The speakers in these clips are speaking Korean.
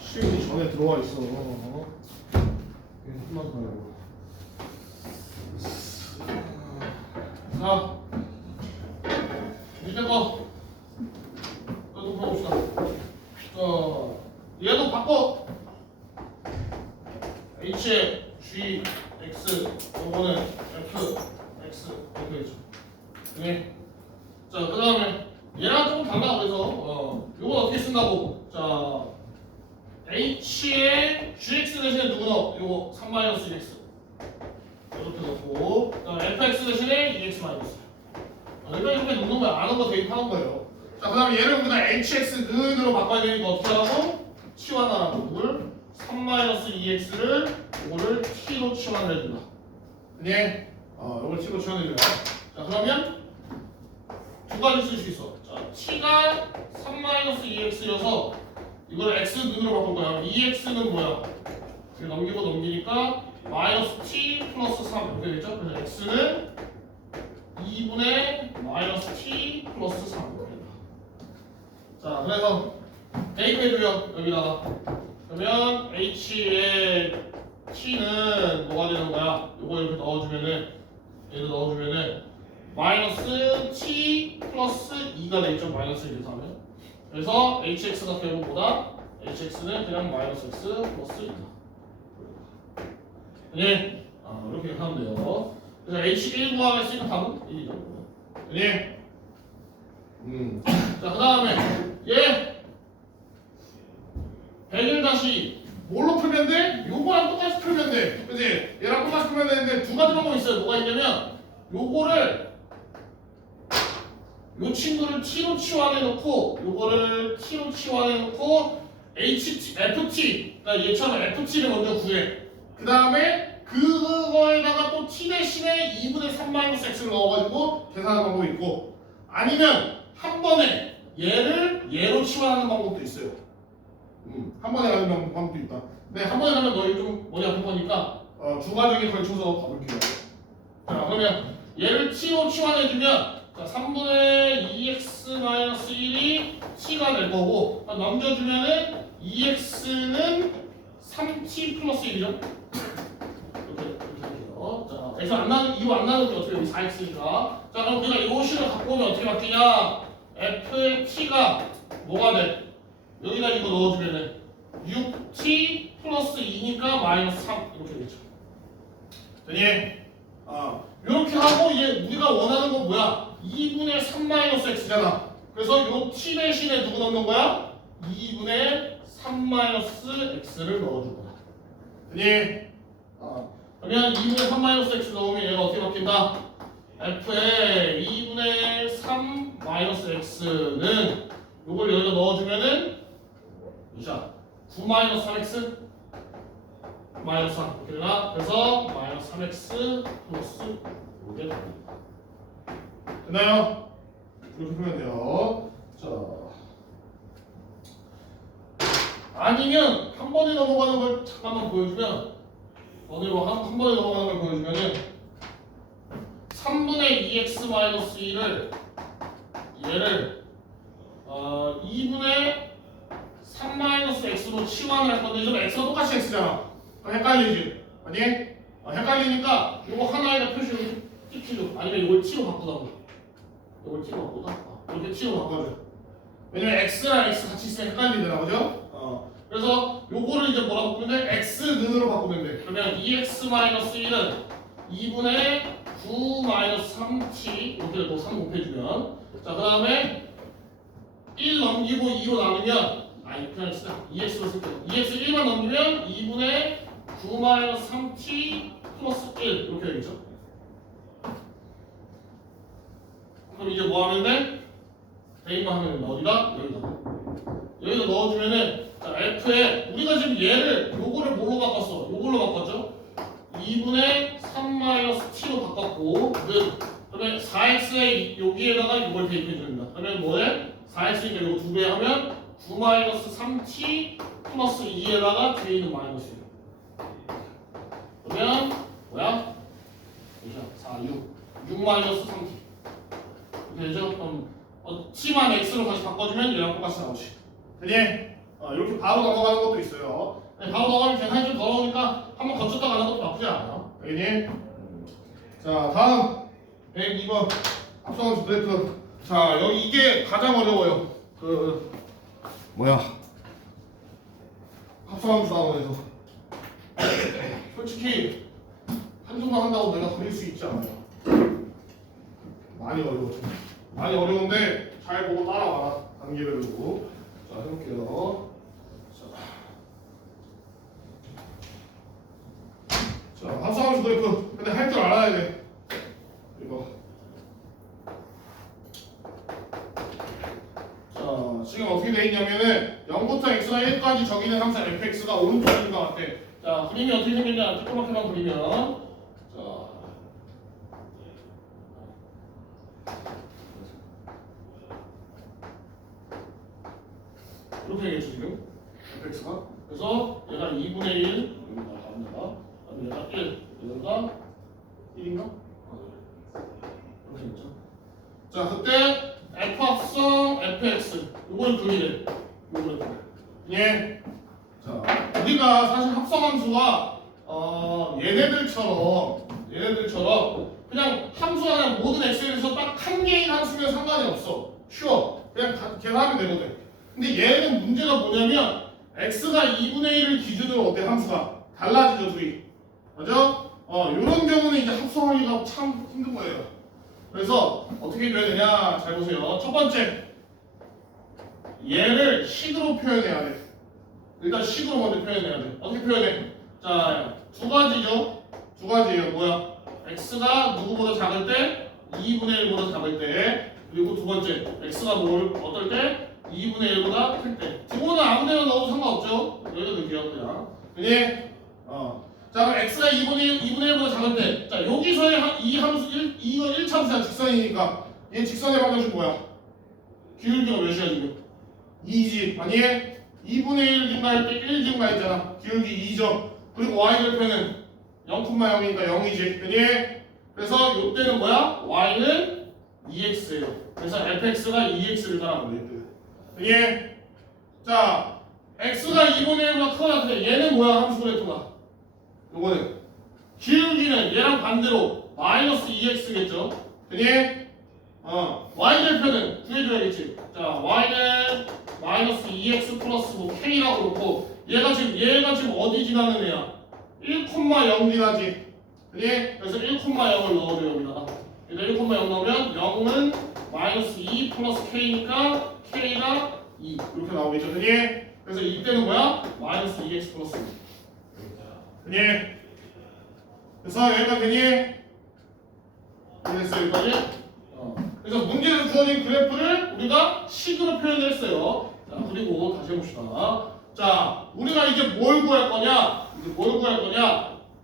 시험이 전에 들어와 있어. 끝나서 가려고. 자, 밑에 거 좀 풀어봅시다. 얘도 바꿔. H, G, X, 요거는 F, X 이렇게 되죠. 네. 자, 그 다음에 얘랑 조금 달라. 그래서 요거 어떻게 쓴다고? 자, H에 GX 대신에 누구 넣어? 요거 3-2x 이렇게 넣고, 그다음에 fx 대신에 2x-. 그러니까 이렇게 넣는 거야. 아는 거 대입하는 거예요. 자, 그 다음에 얘를 우리가 hx는으로 바꿔야 되니까 어떻게 하라고? 치환하라고. 누굴? 3-2x를 요거를 t로 치환을 해준다. 네. 요걸 t로 치환해줘요. 자, 그러면 두 가지 쓸 수 있어. 자, t가 3-2x여서 이걸 x는으로 바꿀 거야. 2x는 뭐야? 이렇게 넘기고 넘기니까 마이너스 t 플러스 3 이렇게 되죠? 그래서 x는 2분의 마이너스 t 플러스 3 이렇게 된다. 자, 그래서 대입해줘요. 여기다가. 그러면 h의 t는 뭐가 되는 거야? 요거 이렇게 넣어주면은, 얘를 넣어주면은 마이너스 t 플러스 2가 되겠죠? 마이너스 1에서 하면. 그래서 hx가 결국 뭐다? hx는 그냥 마이너스 x 플러스 2다. 예, 이렇게 하면 돼요. 그래서 h1 구하겠으니까 답은 1이죠. 예. 자, 그 다음에 얘 100을 다시 뭘로 풀면 돼? 요거랑 똑같이 풀면 돼. 그치? 얘랑 똑같이 풀면 되는데 두 가지 방법이 있어요. 뭐가 있냐면 요거를 요 친구를 t로 치환해 놓고 요거를 t로 치환해 놓고 FT, 그러니까 얘처럼 FT를 먼저 구해. 그 다음에 그거에다가 또 t 대신에 2분의 3-x를 넣어가지고 계산하는 방법이 있고, 아니면 한 번에 얘를 얘로 치환하는 방법도 있어요. 한 번에 가는 방법도 있다. 근데 한 번에 가면 너희 좀 머리 아플 거니까 두 가지에 걸쳐서 가볼게요. 자, 그러면 얘를 t로 치환해주면 자, 3분의 2x-1이 t가 될 거고, 넘겨주면은 2x는 3t 플러스 1이죠. 이렇게 할게요. 자, 그래서 안 나는 이거 안 나누면 어떻게 여기 4x니까. 자, 그럼 우리가 이 식을 갖고 오면 어떻게 바뀌냐? f의 t가 뭐가 돼? 여기다 이거 넣어주면은 6t 플러스 2니까 마이너스 3 이렇게 되죠. 되니? 이렇게 하고 이제 우리가 원하는 건 뭐야? 2분의 3-x잖아. 그래서 요 t 대신에 누구 넣는 거야? 2분의 3-x를 넣어줄 거야. 되니? 그러면 2분의 3-x 넣으면 얘가 어떻게 바뀐다? f의 2분의 3-x는 요걸 여기다 넣어주면은 자, 9-3x 마이너스 3 이렇게 되나? 그래서 마이너스 3x 플러스 이게 됩니다. 됐나요? 이렇게 풀면 돼요. 자, 아니면 한 번에 넘어가는 걸 잠깐만 보여주면, 한 번에 넘어가는 걸 보여주면은 3분의 2x-1을 얘를 2분의 3-x로 치환을 할 건데, 지금 x가 똑같이 x잖아. 헷갈리지? 아니? 헷갈리니까 이거 하나에다 표시를 t로, 아니면 이걸 t로 바꾸던가. 이걸 t로 바꾸다. 이렇게 t로 바꿔줘. 왜냐면 x랑 x 같이 있으면 헷갈리잖아, 그죠? 그래서 요거를 이제 뭐라고 바꾸면 돼? x는으로 바꾸면 돼. 그러면 2x-1은 2분의 9-3t 이렇게 또 3 곱해주면, 자, 그 다음에 1 넘기고 2로 나누면, 그냥 쓰자. 2x로 쓸게요. 2x 1만 넘기면 2분의 9-3t 플러스 1 이렇게 되겠죠. 그럼 이제 뭐 하면 돼? 대입만 하면 어디다? 여기다 넣어주면은, 자, f에 우리가 지금 얘를 요거를 뭘로 바꿨어? 요걸로 바꿨죠? 2분의 3-t로 바꿨고, 그러면 4x에 여기에다가 요걸 대입해 줍니다. 그러면 뭐해? 4x니까 요거 두 배 하면 9-3t 플러스 2에다가 뒤에 있는 마이너스 1. 그러면 뭐야? 4, 6-3t 이렇게 되죠? 그럼 t만 x로 다시 바꿔주면 얘랑 똑같이 나오지. 되니? 이렇게 바로 넘어가는 것도 있어요. 바로 넘어가면 계산이 좀 더러우니까 한번 거쳤다 가는 것도 나쁘지 않아요. 알겠니? 자, 다음 102번 합성함수 그래프. 자, 여기 이게 가장 어려워요. 합성함수 나오면서 솔직히 한쪽만 한다고 내가 그릴 수 있지 않아요. 많이 어려워. 많이 어려운데 잘 보고 따라와라. 단계별로. 자, 해볼게요. 자, 합성함수 그래프. 근데 할 줄 알아야 돼. 이거. 자, 지금 어떻게 돼 있냐면은 0부터 x가 1까지 저기는 항상 fx가 오른쪽인 것 같아. 자, 그림이 어떻게 생겼냐? 조그맣게만 그리면. 자. 이렇게 되겠죠, 지금? fx가. 그래서 얘가 2분의 1, 여기다 갑니다. 그다음에 얘가 1, 얘가 1인가? 이렇게 되겠죠. 자, 그때 f 합성 fx 요거를 그리래. 요거를 그래. 예. 자, 우리가 사실 합성함수가 얘네들처럼 그냥 함수가 그냥 모든 x에서 딱 한 개인 함수면 상관이 없어. 쉬워. 그냥 계산하면 되거든. 근데 얘는 문제가 뭐냐면 x가 2분의 1을 기준으로 어때 함수가 달라지죠, 둘이. 맞아? 요런 경우는 이제 합성하기가 참 힘든 거예요. 그래서 어떻게 줘야 되냐? 잘 보세요. 첫 번째, 얘를 식으로 표현해야 돼. 일단 식으로 먼저 표현해야 돼. 어떻게 표현해? 자, 두 가지죠. 두 가지예요. 뭐야? x가 누구보다 작을 때, 2분의 1보다 작을 때, 그리고 두 번째, x가 어떨 때? 2분의 1보다 클 때. 두고는 아무데나 넣어도 상관없죠. 여기다 넣을게요, 그냥. 그니? 자, 그럼 x가 2분의 1보다 작을 때, 자, 여기서의 이 함수, 이건 1차함수야, 직선이니까. 얘 직선의 방정식 뭐야? 기울기가 몇이야, 지금? 2지. 아니? 2분의 1 증가할 때 1 증가했잖아. 기울기 2점. 그리고 y절편은 0,0이니까 0이지. 그니? 그래서 이때는 뭐야? y는 2x예요. 그래서 fx가 2x를 따라버리겠대. 그니? 자, x가 2분의 1보다 크거나 같은데 얘는 뭐야? 함수 그래프가. 요거는 기울기는 얘랑 반대로 마이너스 2x겠죠. 그니? y절편은 구해줘야겠지. 자, y는 마이너스 2x 플러스 뭐 k라고 놓고 얘가 지금 어디 지나는 애야? 1,0 지나지. 그니? 그래서 1,0을 넣어줘 여기다가. 1,0 넣으면 0은 마이너스 2 플러스 k니까 k가 2 이렇게 나오겠죠. 그니? 그래서 이때는 뭐야? 마이너스 2x 플러스 2. 그니? 그래서 여기까지 되니? 이랬어요, 여기까지? 그래서 문제에서 주어진 그래프를 우리가 식으로 표현을 했어요. 자, 그리고 다시 해봅시다. 자, 우리가 이제 뭘 구할 거냐?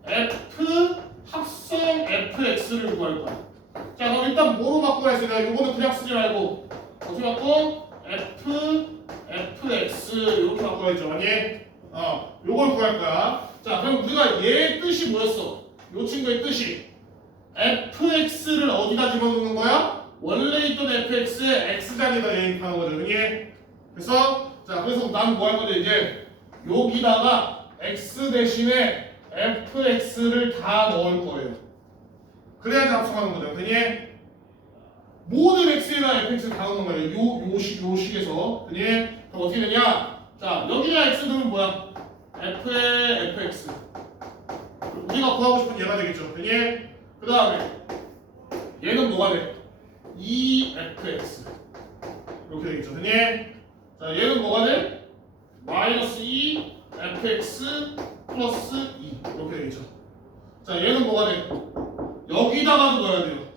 f 합성 fx를 구할 거야. 자, 그럼 일단 뭐로 바꾸라 했어요? 내가 요거는 그냥 쓰지 말고 어떻게 바꿔? fx 이렇게 바꾸라 했죠, 아니? 요걸 구할 거야. 자, 그럼 우리가 얘의 뜻이 뭐였어? 요 친구의 뜻이 fx를 어디다 집어넣는 거야? 원래 있던 fx에 x자리에다 대입하는 거죠. 그게 그래서 난 뭐 할 거죠? 이제 여기다가 x 대신에 fx를 다 넣을 거예요. 그래야지 합성하는 거죠. 그게 모든 x에다 fx를 다 넣는 거예요. 요 식에서. 그게 그럼 어떻게 되냐? 자, 여기가 x 넣으면 뭐야? f의 fx. 우리가 구하고 싶은 얘가 되겠죠. 그게 그 다음에 얘는 뭐가 돼? 2fx 이렇게 되겠죠. 그니? 자, 얘는 뭐가 돼? 마이너스 2fx 플러스 2 이렇게 되겠죠. 자, 얘는 뭐가 돼? 여기다가도 넣어야 돼요.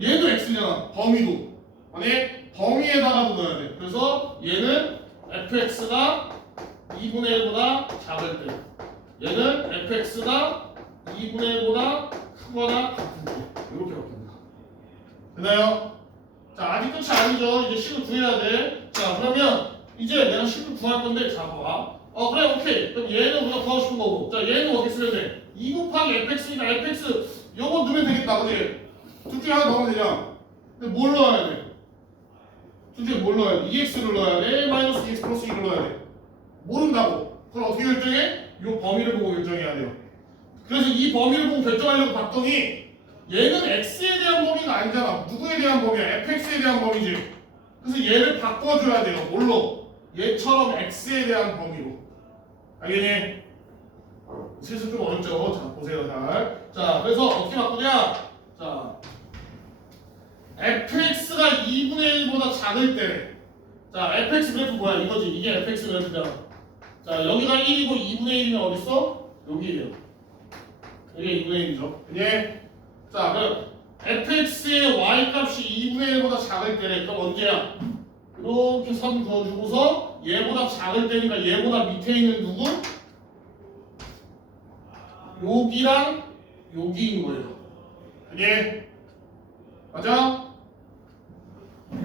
얘도 x잖아. 범위도. 아니, 범위에다가도 넣어야 돼. 그래서 얘는 fx가 2분의 1보다 작을 때, 얘는 fx가 2분의 1보다 크거나 같은 때 이렇게 바뀝니다. 됐나요? 자, 아직 끝이 아니죠. 이제 식을 구해야 돼. 자, 그러면 이제 내가 식을 구할 건데, 자, 봐봐. 그래, 오케이. 그럼 얘는 우리가 구하고 싶은 거고. 자, 얘는 어떻게 쓰면 돼? 2 곱하기 fx니까 fx 요거 넣으면 되겠다. 그지? 둘 중에 하나 넣으면 되냐? 근데 뭘 넣어야 돼? 둘 중에 뭘 넣어야 돼? 2x를 넣어야 돼? 마이너스 2x 플러스 2를 넣어야 돼? 모른다고. 그걸 어떻게 결정해? 이 범위를 보고 결정해야 돼요. 그래서 이 범위를 보고 결정하려고 봤더니 얘는 x에 대한 범위가 아니잖아. 누구에 대한 범위야? fx에 대한 범위지. 그래서 얘를 바꿔줘야 돼요. 뭘로? 얘처럼 x에 대한 범위로. 알겠니? 슬슬 좀 어렵죠? 자, 보세요, 잘. 자, 그래서 어떻게 바꾸냐? 자, fx가 2분의 1보다 작을 때. 자, fx 그래프 뭐야? 이거지. 이게 fx 그래프잖아. 자, 여기가 1이고 2분의 1이면 어딨어? 여기에요. 이게 2분의 1이죠. 그게? 자, 그럼 fx의 y 값이 2분의 1보다 작을 때래. 그럼 언제야? 이렇게 선 그어주고서 얘보다 작을 때니까 얘보다 밑에 있는 누구? 여기랑 여기인 거예요. 그게? 맞아?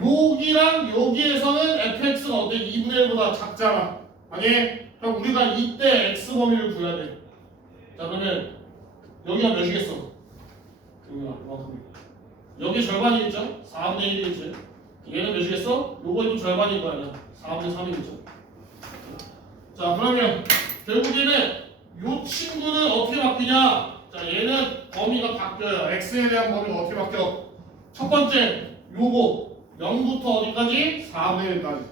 여기랑 여기에서는 fx가 어때? 2분의 1보다 작잖아. 아니? 그럼 우리가 이때 x 범위를 구해야 돼. 자, 그러면 여기가 몇이겠어? 여기가 이만큼. 여기 절반이겠죠? 4분의 1이겠지? 얘는 몇이겠어? 요거도 절반일 거 아니야? 4분의 3이겠죠? 자, 그러면 결국에는 요 친구는 어떻게 바뀌냐? 자, 얘는 범위가 바뀌어요. x에 대한 범위가 어떻게 바뀌어? 첫 번째, 요거 0부터 어디까지? 4분의 1까지.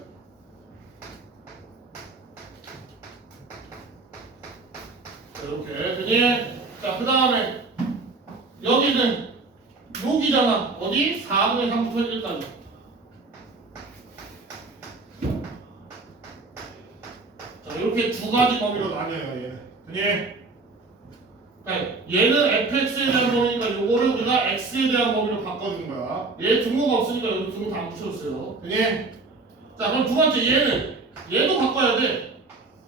자, 이렇게 되니? 자, 그 다음에 여기는 여기잖아. 어디? 4분의 3부터 1까지. 자, 이렇게 두 가지 범위로 나뉘어요, 얘는. 되니? 얘는 fx에 대한 범위니까 요거를 우리가 x에 대한 범위로 바꿔준 거야. 얘 등호가 없으니까 여기 등호 다 안 붙여줬어요. 되니? 자, 그럼 두 번째 얘도 바꿔야 돼.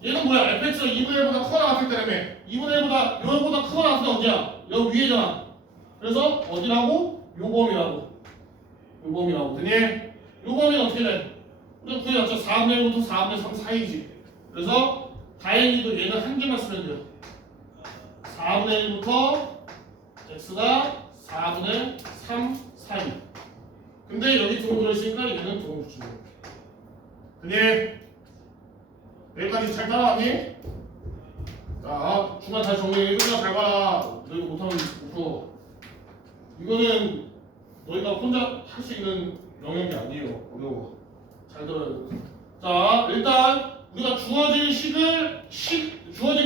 얘는 뭐야? fx가 2분의 1보다 커 나왔을 때라며. 2분의 1보다 요거보다 크고 나왔을 때 언제야? 여기 위에잖아. 그래서 어디라고? 요 범위라고. 요 범위라고. 되니? 요 범위는 어떻게 돼? 우리가 구해봤죠? 4분의 1부터 4분의 3 사이지. 그래서 다행히도 얘는 한 개만 쓰면 돼요. 4분의 1부터 x가 4분의 3 사이. 근데 여기 등호 들어있으니까 얘는 등호 붙이는 거야. 되니? 여기까지 잘 따라왔니? 자, 중간 다시 정리해. 이거 잘 봐라. 너 이거 못하면 못 풀어. 이거는 너희가 혼자 할 수 있는 영역이 아니에요. 어려워. 잘 들어야 돼. 자, 일단 우리가 주어진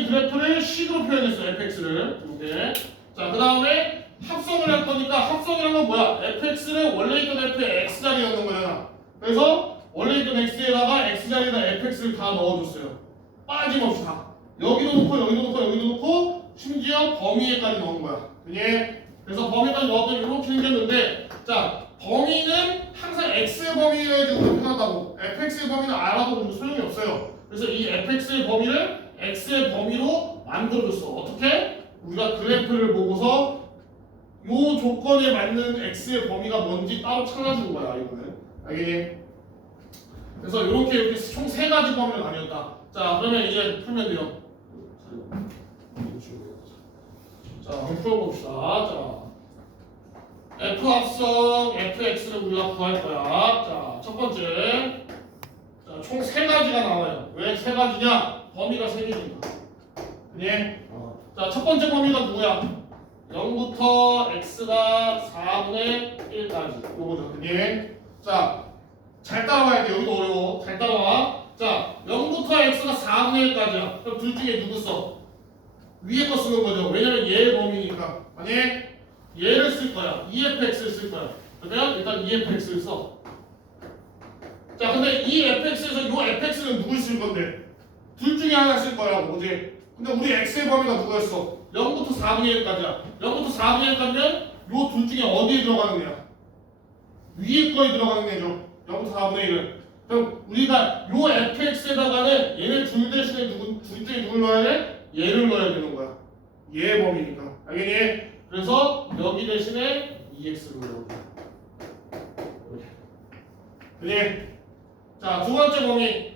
그래프를 식으로 표현했어. fx를 이렇게. 자, 그 다음에 합성을 할 거니까 합성이란 건 뭐야? fx를 원래 있던 f에 x 자리에 넣는 거잖아. 그래서 원래 있던 x에다가 x 자리에다 fx를 다 넣어줬어요. 빠짐없이 다. 여기도 넣고 여기도 넣고 여기도 넣고 심지어 범위에까지 넣은 거야. 그게 그래서 범위까지 넣었더니 이렇게 생겼는데, 자, 범위는 항상 x의 범위여야지 우리가 편하다고. fx의 범위는 알아도 소용이 없어요. 그래서 이 fx의 범위를 x의 범위로 만들어줬어. 어떻게? 우리가 그래프를 보고서 요 조건에 맞는 x의 범위가 뭔지 따로 찾아준 거야, 이거는. 알겠니? 그래서 이렇게 총 세 가지 범위로 나뉘었다. 자, 그러면 이제 풀면 돼요. 자, 한번 풀어봅시다. 자, f 합성 fx를 우리가 구할 거야. 자, 첫 번째. 자, 총 세 가지가 나와요. 왜 세 가지냐? 범위가 세 개니까. 네. 자, 첫 번째 범위가 누구야? 0부터 x가 4분의 1까지. 요거죠. 네. 자, 잘 따라와야 돼. 여기도 어려워. 잘 따라와. 자, 0부터 x가 4분의 1까지야. 그럼 둘 중에 누구 써? 위에 거 쓰는 거죠. 왜냐면 얘의 범위니까. 아니, 얘를 쓸 거야. EFX를 쓸 거야. 그러면 일단 EFX를 써. 자, 근데 이 fx에서 요 fx는 누굴 쓸 건데? 둘 중에 하나 쓸 거야. 뭐지? 근데 우리 x의 범위가 누구였어? 0부터 4분의 1까지야. 0부터 4분의 1까지면 요 둘 중에 어디에 들어가는 애야? 위에 거에 들어가는 애죠. 0부터 4분의 1은. 그럼 우리가 요 fx에다가는 얘네 둘 대신에 둘 중에 누굴 넣어야 돼? 얘를 넣어야 되는 거야. 얘의 범위니까. 알겠니? 그래서 여기 대신에 EX를 넣어야 돼. 그니? 자, 두 번째 범위.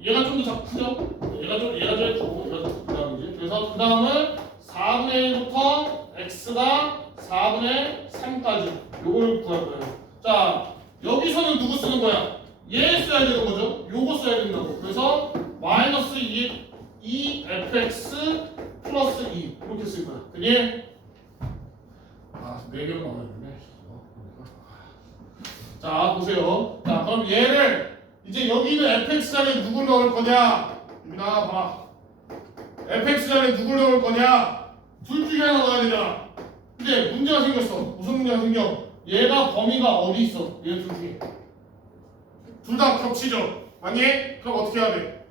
얘가 좀 더 크죠? 얘가 제일 크고 얘가 좀 그 다음이지. 그래서 그 다음은 4분의 1부터 x가 4분의 3까지 요걸 구할 거예요. 자, 여기서는 누구 쓰는 거야? 얘 써야 되는 거죠? 요거 써야 된다고. 그래서 마이너스 fx 플러스 2 이렇게 쓸 거야. 그니? 아, 4개로 나와야 되네. 자, 보세요. 자, 그럼 얘를 이제 여기는 fx 자리에 누굴 넣을 거냐? 여기다 봐. fx 자리에 누굴 넣을 거냐? 둘 중에 하나 넣어야 되잖아. 근데 문제가 생겼어. 무슨 문제가 생겨? 얘가 범위가 어디 있어? 얘 둘 중에. 둘 다 겹치죠? 아니? 그럼 어떻게 해야 돼?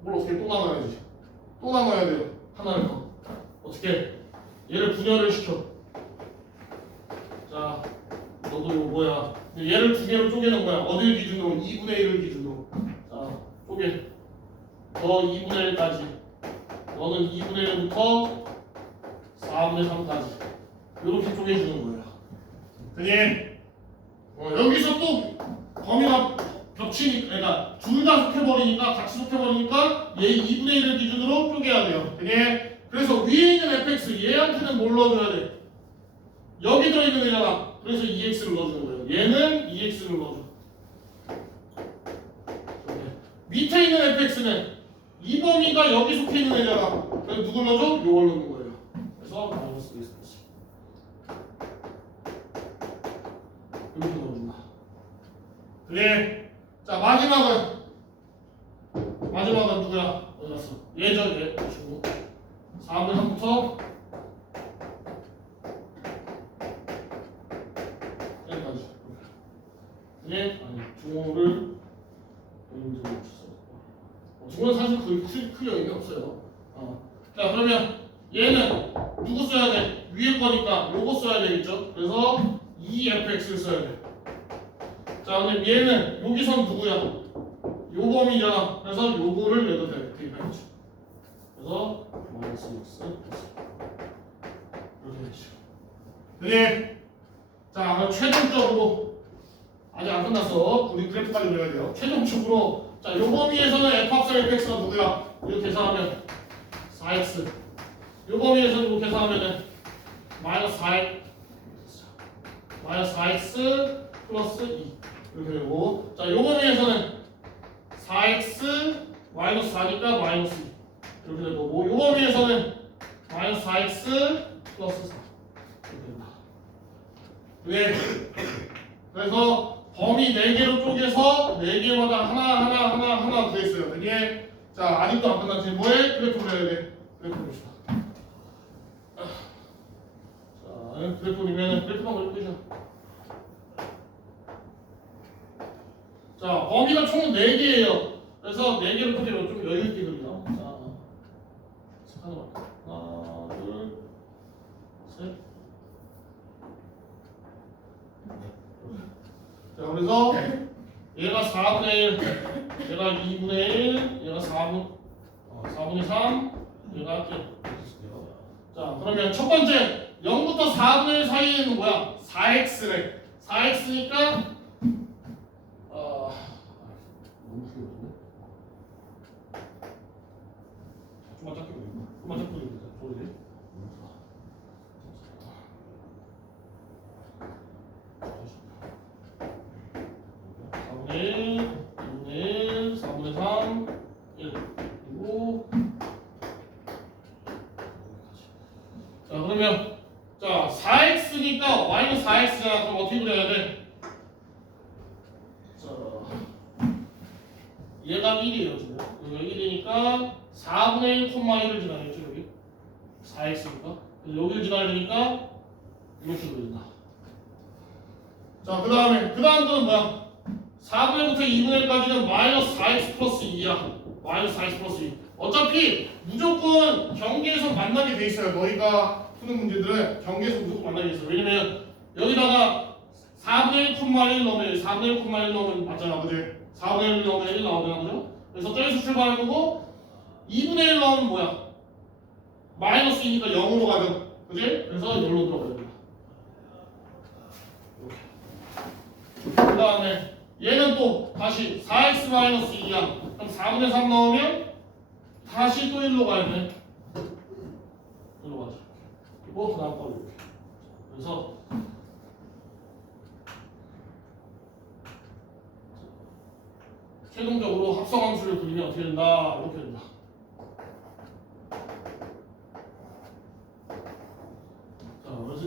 뭘 어떻게 또 나눠야지. 또 나눠야 돼요. 하나를 더. 어떻게? 얘를 분열을 시켜. 자, 너도 이거 뭐야? 얘를 두 개로 쪼개는 거야. 어딜 기준으로? 2분의 1을 기준으로. 자, 쪼개. 더 2분의 1까지. 너는 2분의 1부터 4분의 3까지. 이렇게 쪼개주는 거예요. 그니? 여기서 또 범위가 겹치니까, 그러니까 둘 다 속해버리니까, 같이 속해버리니까 얘 2분의 1을 기준으로 쪼개야 돼요. 그니? 그래서 위에 있는 fx, 얘한테는 뭘 넣어줘야 돼? 여기 들어있는 애잖아. 그래서 2x를 넣어주는 거예요. 얘는 2x를 넣어줘. 밑에 있는 fx는 이 범위가 여기 속해 있는 애잖아. 그래서 누굴 넣어줘? 요걸 넣는 거예요. 그래서 마이너스 x 이렇게 넣어준다. 그래. 자, 마지막은 누구야? 어디 갔어? 얘죠, 얘. 친구. 4분의 3부터 여기까지. 그래? 아니, 중호를 중호는 사실 크게 의미 없어요. 자, 그러면 얘는 누구 써야 돼? 위에 거니까 요거 써야 되겠죠? 그래서 2fx를 써야 돼. 자, 근데 얘는 여기 선 누구야? 요 범위잖아. 그래서 요거를 여기다 대입해야지. 그래서 마이너스 x 이렇게 되죠. 그래. 자, 그럼 최종적으로 아직 안 끝났어. 우리 그래프까지 그려야 돼요. 최종적으로 자, 요 범위에서는 f합성 fx가 누구야? 이렇게 계산하면 4x. 요 범위에서는 이렇게 계산하면은 마이너스 4x 플러스 2 이렇게 되고, 자, 요 범위에서는 4x 마이너스 4니까 마이너스 2 이렇게 될 거고, 요 범위에서는 마이너스 4x 플러스 4 이렇게 된다. 왜? 그래서 범위 4개로 쪼개서 4개마다 하나 구했어요. 이게 자, 아직도 안 끝났지. 뭐해? 그래프 그려야 돼. 그래프 봅시다. 자, 그래프 그리면 그래프만 그리면 끝이야. 자, 범위가 총 4개예요. 그래서 4개로 쪼개면 좀 여유 있게 그리자. 자, 하나, 둘, 셋. 자, 그래서 얘가 4분의 1, 얘가 2분의 1, 얘가 4분의 3, 얘가 이렇게 있을게요. 자, 그러면 첫 번째 0부터 4분의 1 사이에는 뭐야? 4x래. 4x니까 너무 길었네. 좀만 짧게 그리자. 좀만 짧게 그리자. 소리. 1, 2분의 1, 4분의 3, 1 그리고 자, 그러면 자, 4x니까 y는 4x잖아. 그럼 어떻게 그려야 돼? 자, 얘가 1이에요 지금. 여기가 1이니까 4분의 1, 1을 지나겠죠 여기? 4x니까. 그래서 여기를 지나야 되니까 이렇게 그린다. 자, 그 다음 거는 뭐야? 4분의 1부터 2분의 1까지는 마이너스 4x 플러스 2야. 마이너스 4x 플러스 2. 어차피 무조건 경계에서 만나게 돼 있어요. 너희가 푸는 문제들은 경계에서 무조건 만나게 돼 있어요. 왜냐면 여기다가 4분의 1, 1 넣으면 4분의 1, 1 넣으면 맞잖아. 그지? 4분의 1 넣으면 1 나오잖아. 그죠? 그래서 저기서 출발할 거고 2분의 1 넣으면 뭐야? 마이너스 2니까 0으로 가죠. 그지? 그래서 0로 들어가야 된다. 이렇게. 그 다음에 얘는 또 다시 4x 마이너스 2야. 그럼 4분의 3 넣으면 다시 또 1로 가야 돼. 1로 가죠. 그리고 그 다음 거 이렇게. 그래서 최종적으로 합성함수를 그리면 어떻게 된다? 이렇게 된다.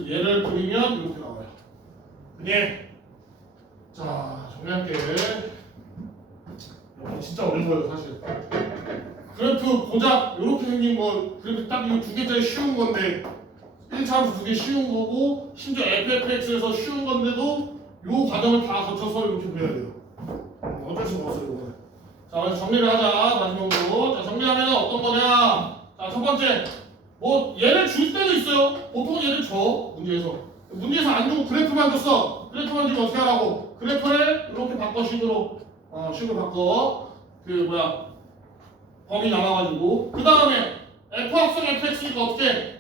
얘를 그리면 이렇게 나와요. 예. 자, 정리할게. 진짜 어려운 거예요, 사실. 그래프 고작 이렇게 생긴 거, 그래프 딱 이거 두 개짜리 쉬운 건데 1차함수 두 개 쉬운 거고 심지어 FFX에서 쉬운 건데도 요 과정을 다 거쳐서 이렇게 그려야 돼요. 어쩔 수가 없어요, 이거는. 자, 그래서 정리를 하자, 마지막으로. 자, 정리하면 어떤 거냐? 자, 첫 번째. 뭐, 얘를 줄 때도 있어요. 보통은 얘를 줘, 문제에서. 문제에서 안 주고 그래프만 줬어. 그래프만 주면 어떻게 하라고? 그래프를 이렇게 바꿔, 식으로. 식으로 바꿔. 범위 나와가지고. 그 다음에 f 합성 fx니까 어떻게?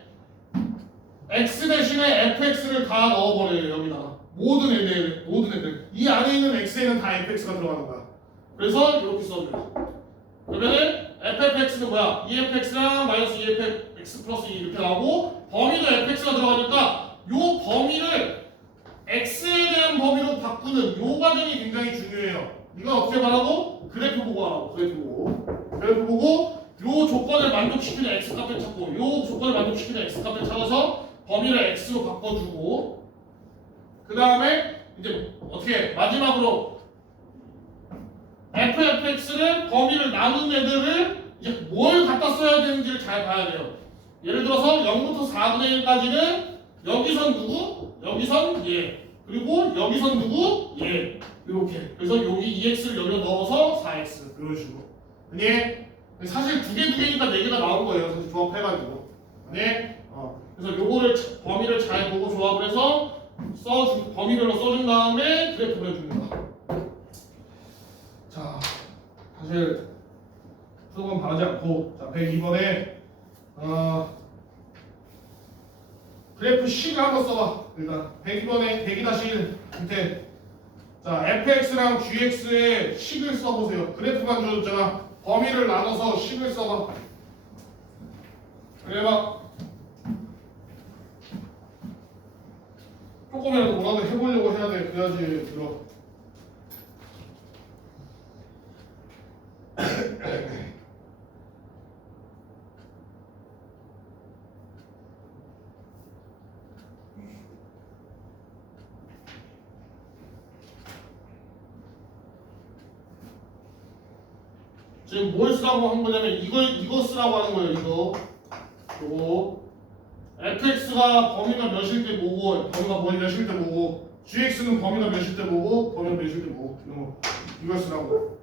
x 대신에 fx를 다 넣어버려요, 여기다가. 모든 애들. 이 안에 있는 x에는 다 fx가 들어가는 거야. 그래서 이렇게 써줘요. 그러면은 ffx는 뭐야? efx랑 마이너스 efx 플러스 2 이렇게 나오고 범위도 fx가 들어가니까 요 범위를 x에 대한 범위로 바꾸는 요 과정이 굉장히 중요해요. 이건 어떻게 말하고? 그래프 보고 하라고. 그래프 보고 요 조건을 만족시키는 x 값을 찾고 요 조건을 만족시키는 x 값을 찾아서 범위를 x로 바꿔주고 그 다음에 이제 어떻게 마지막으로 fx를 범위를 나눈 애들을 이제 뭘 갖다 써야 되는지를 잘 봐야 돼요. 예를 들어서 0부터 4분의 1까지는 여기선 누구? 여기선 얘. 그리고 여기선 누구? 얘. 이렇게. 그래서 여기 2x를 여기다 넣어서 4x. 이런 식으로. 네. 사실 두 개니까 4개가 나온 거예요. 사실 조합해가지고. 네. 그래서 요거를 범위를 잘 보고 조합을 해서 범위별로 써준 다음에 그래프를 해줍니다. 자, 사실 수업은 바라지 않고 자 102번에 그래프 식을 한번 써봐. 일단 102번에 102-1 밑에 자 fx랑 gx의 식을 써보세요. 그래프만 줘줬잖아. 범위를 나눠서 식을 써봐. 그래봐. 조금이라도 뭐라도 해보려고 해야 돼. 그래야지 들어. 지금 뭘 쓰라고 한 거냐면 이거 쓰라고 하는 거예요. 요거 fx가 범위가 몇일 때 뭐고 범위가 몇일 때 뭐고 gx는 범위가 몇일 때 뭐고 범위가 몇일 때 뭐고 이걸 쓰라고.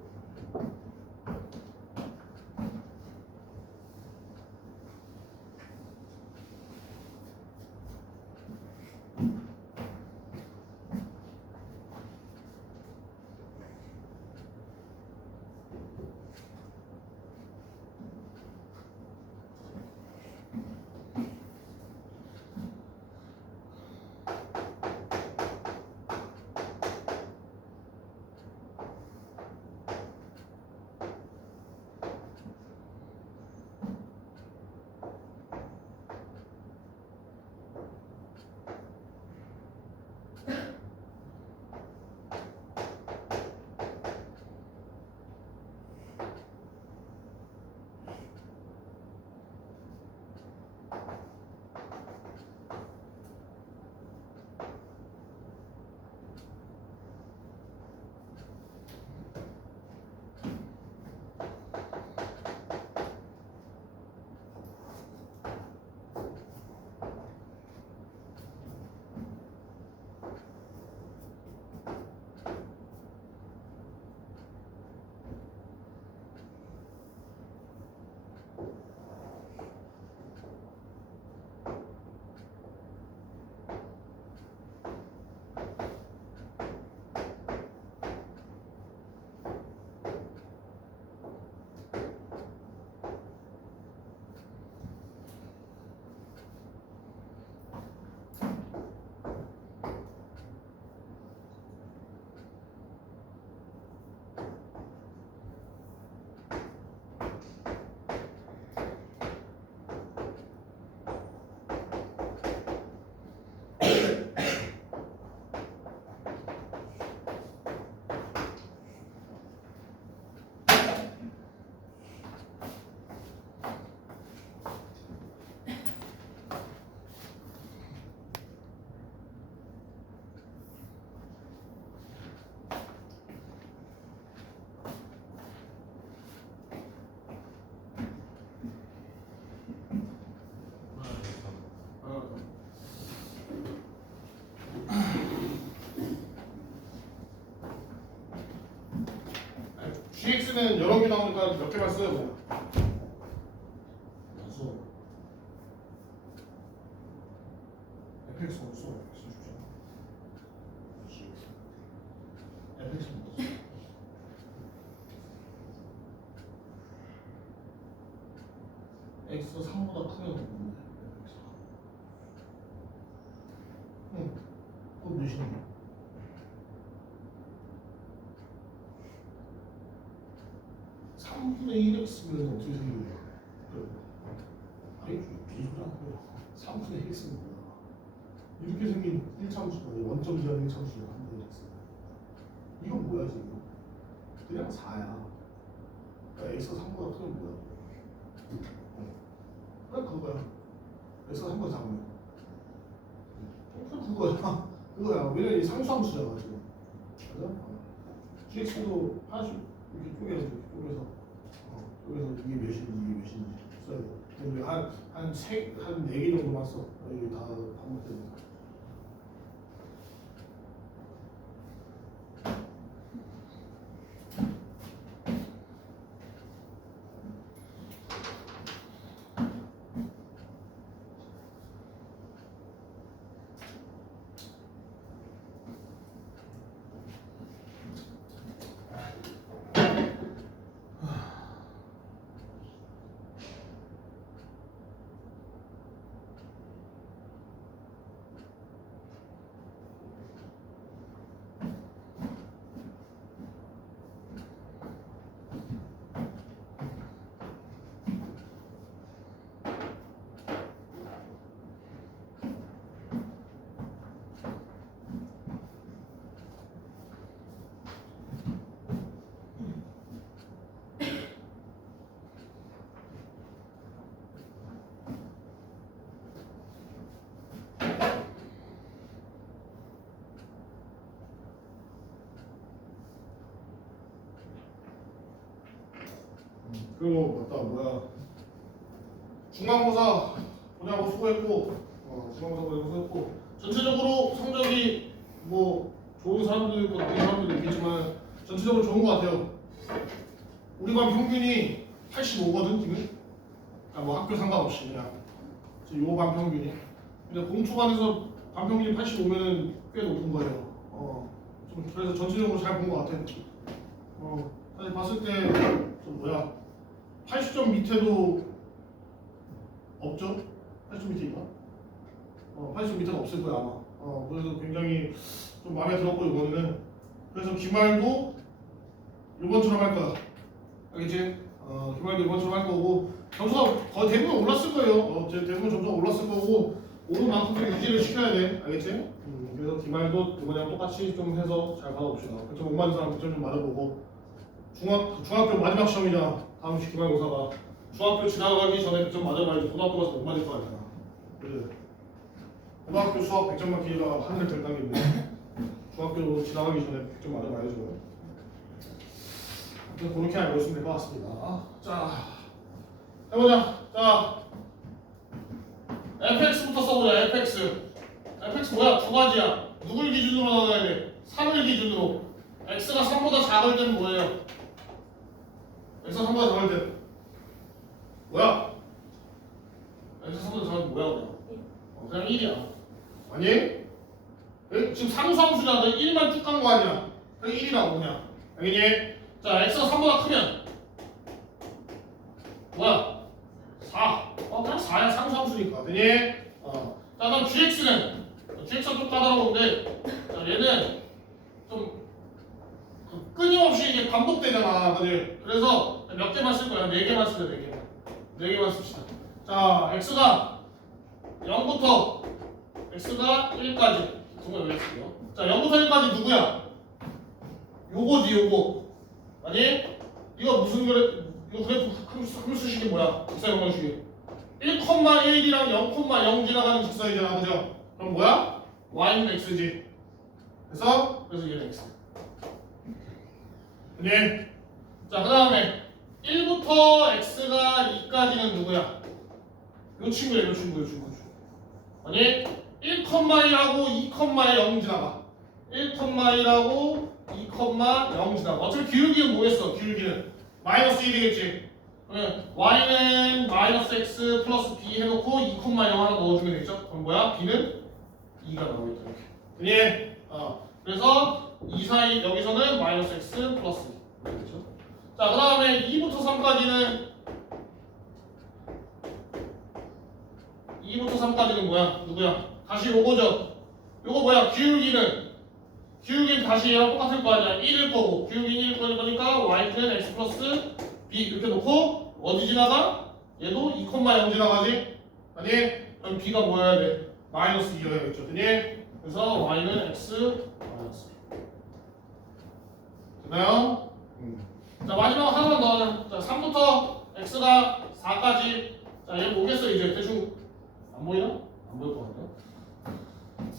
gx는 여러 개 나오니까 몇 개만 써요 그냥. 써. fx 못 써. fx 못 써. x 3보다 크면 없는데 fx가. 응. 그건 몇이냐? 3분의 1x면 어떻게 생기는 거야? 아니, 비교라고요. 3분의 1x는 뭐야? 이렇게 생긴 1참수가 원점 지연 1참수야. 3분의 1x. 이건 뭐야 지금? 그냥 4야. 그러니까 x가 3보다 크면 뭐야? 그냥 그거야. x가 3보다 작으면. 그냥 그거야. 그거야. 왜냐면 이 상수함수잖아 지금. 맞아? gx도 80 이렇게 쪼개서 이게 몇인지 이게 몇인지 써야 돼. 근데 한 4개 정도만 써. 이게 다 반복되니까. 그리고 맞다 뭐야 중간고사 보냐고 수고했고 중간고사 보냐고 수고했고 전체적으로 성적이 뭐 좋은 사람도 있고 나쁜 사람도 있겠지만 전체적으로 좋은 것 같아요. 우리 반 평균이 85거든 지금. 그러니까 뭐 학교 상관없이 그냥 지금 요 반 평균이. 근데 공초반에서 반 평균이 85면은 꽤 높은 거예요. 좀 그래서 전체적으로 잘 본 것 같아. 사실 봤을 때 좀 뭐야 80점 밑에도 없죠? 80점 밑에 있나? 80점 밑에는 없을 거야 아마. 그래서 굉장히 좀 마음에 들었고 이번에는 그래서 기말도 이번처럼 할 거야. 알겠지? 기말도 이번처럼 할 거고 점수가 거의 대부분 올랐을 거예요. 대부분 점수가 올랐을 거고 오는 만큼 좀 유지를 시켜야 돼. 알겠지? 그래서 기말도 이번이랑 똑같이 좀 해서 잘 받아봅시다. 9점 못 맞은 사람 9점 좀 맞아보고 중학교 마지막 시험이잖아. 다음 주 기말고사가 중학교 지나가기 전에 100점 맞아봐야지 고등학교 가서 못 맞을 거 아니야. 그래. 고등학교 수학 100점 맞기가 하늘 될 단계인데 중학교 지나가기 전에 100점 맞아봐야죠. 아무튼 그렇게 알고 있으면 될 것 같습니다. 자, 해보자. 자, fx부터 써보자. fx 뭐야? 두 가지야. 누굴 기준으로 나눠야 돼? 3을 기준으로. x가 3보다 작을 때는 뭐예요? x가 3보다 작을 때 뭐야? x가 3보다 작을 때 뭐야 그냥 1이야. 아니? 지금 상수함수잖아. 너 1만 쭉 간 거 아니야? 그래 1이라고 그냥. 알겠니? 자, x가 3보다 크면 뭐야? 4. 그냥 4야. 상수함수니까. 되니? 자, 그럼 gx는 좀 까다로운데 자, 얘는 좀 끊임없이 이게 반복되잖아. 그지? 그래서 몇 개만 쓸 거야. 4개만 쓰래. 4개만. 4개만 씁시다. 자, x가 0부터 x가 1까지. 정말 왜 쓸게요? 자, 0부터 1까지 누구야? 요거지, 요거. 아니? 이거 무슨 이거 그래프 함수식이 뭐야? 직사형 방식이. 1,1이랑 0,0 지나가는 직사이잖아. 그죠? 그럼 뭐야? y는 x지. 그래서 얘는 x. 네. 자, 그 다음에 1부터 x가 2까지는 누구야? 이 친구야, 이 친구. 아니 1,1하고 2,0 지나가. 1,1하고 2,0 지나가. 어차피 기울기는 뭐겠어? 기울기는 마이너스 1이겠지. 그러면 y는 마이너스 x 플러스 b 해놓고 2,0 하나 넣어주면 되겠죠? 그럼 뭐야? b는 2가 나오겠다. 이렇게. 예. 그래서 이 사이 여기서는 마이너스 x 플러스 2. 그렇죠? 자, 그 다음에 2부터 3까지는 2부터 3까지는 뭐야? 누구야? 다시 요거죠. 요거 뭐야? 기울기는 다시 얘랑 똑같을 거 아니야. 1일 거고 기울기는 1일 거니까 y는 x 플러스 b 이렇게 놓고 어디 지나가? 얘도 2,0 지나가지? 아니? 그럼 b가 뭐여야 돼? 마이너스 2여야겠죠. 아니? 그래서 y는 x 마이너스 b. 됐나요? 자, 마지막 하나만 더 하자. 자, 3부터 x가 4까지. 자, 얘 뭐겠어 이제 대충 안 보이나? 안 보일 것 같네요.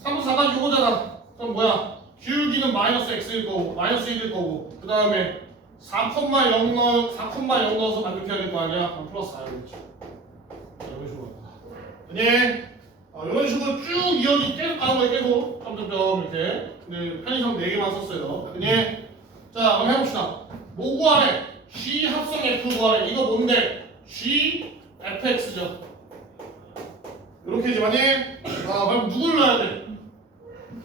3부터 4까지 요거잖아. 그럼 뭐야? 기울기는 마이너스 x일 거고 마이너스 1일 거고 그 다음에 4,0 넣어서 만족해야 될 거 아니야? 그럼 플러스 4야겠죠. 이런 식으로 간다. 이런 식으로 쭉 이어지 계속 가는 거예요. 계속 점점점 이렇게. 근데 편의점 4개만 썼어요. 자, 그럼 해봅시다. 뭐 구하래? G 합성 F 구하래. 이거 뭔데? G fx죠. 이렇게지만이. 그럼 누굴 넣어야 돼?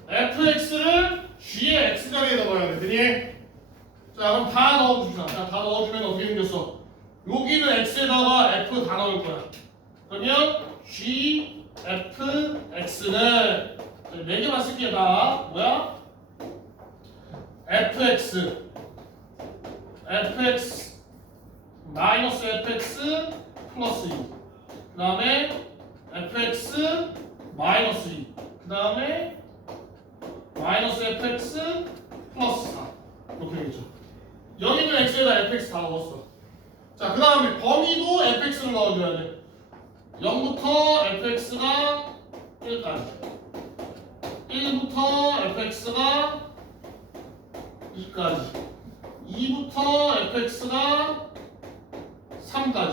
fx를 g의 x 자리에다 넣어야 돼. 자, 그럼 다 넣어줍시다. 자, 다 넣어주면 어떻게 생겼어? 여기는 x에다가 f 다 넣을 거야. 그러면 g fx는 4개만 쓸게. 다 뭐야? fx 마이너스 fx 플러스 2. 그 다음에 fx 마이너스 2. 그 다음에 마이너스 fx 플러스 4. 이렇게 되겠죠. 여기는 x에다 fx 다 넣었어. 자, 그 다음에 범위도 fx를 넣어줘야 돼. 0부터 fx가 1까지. 1부터 fx가 2까지. 2부터 fx가 3까지.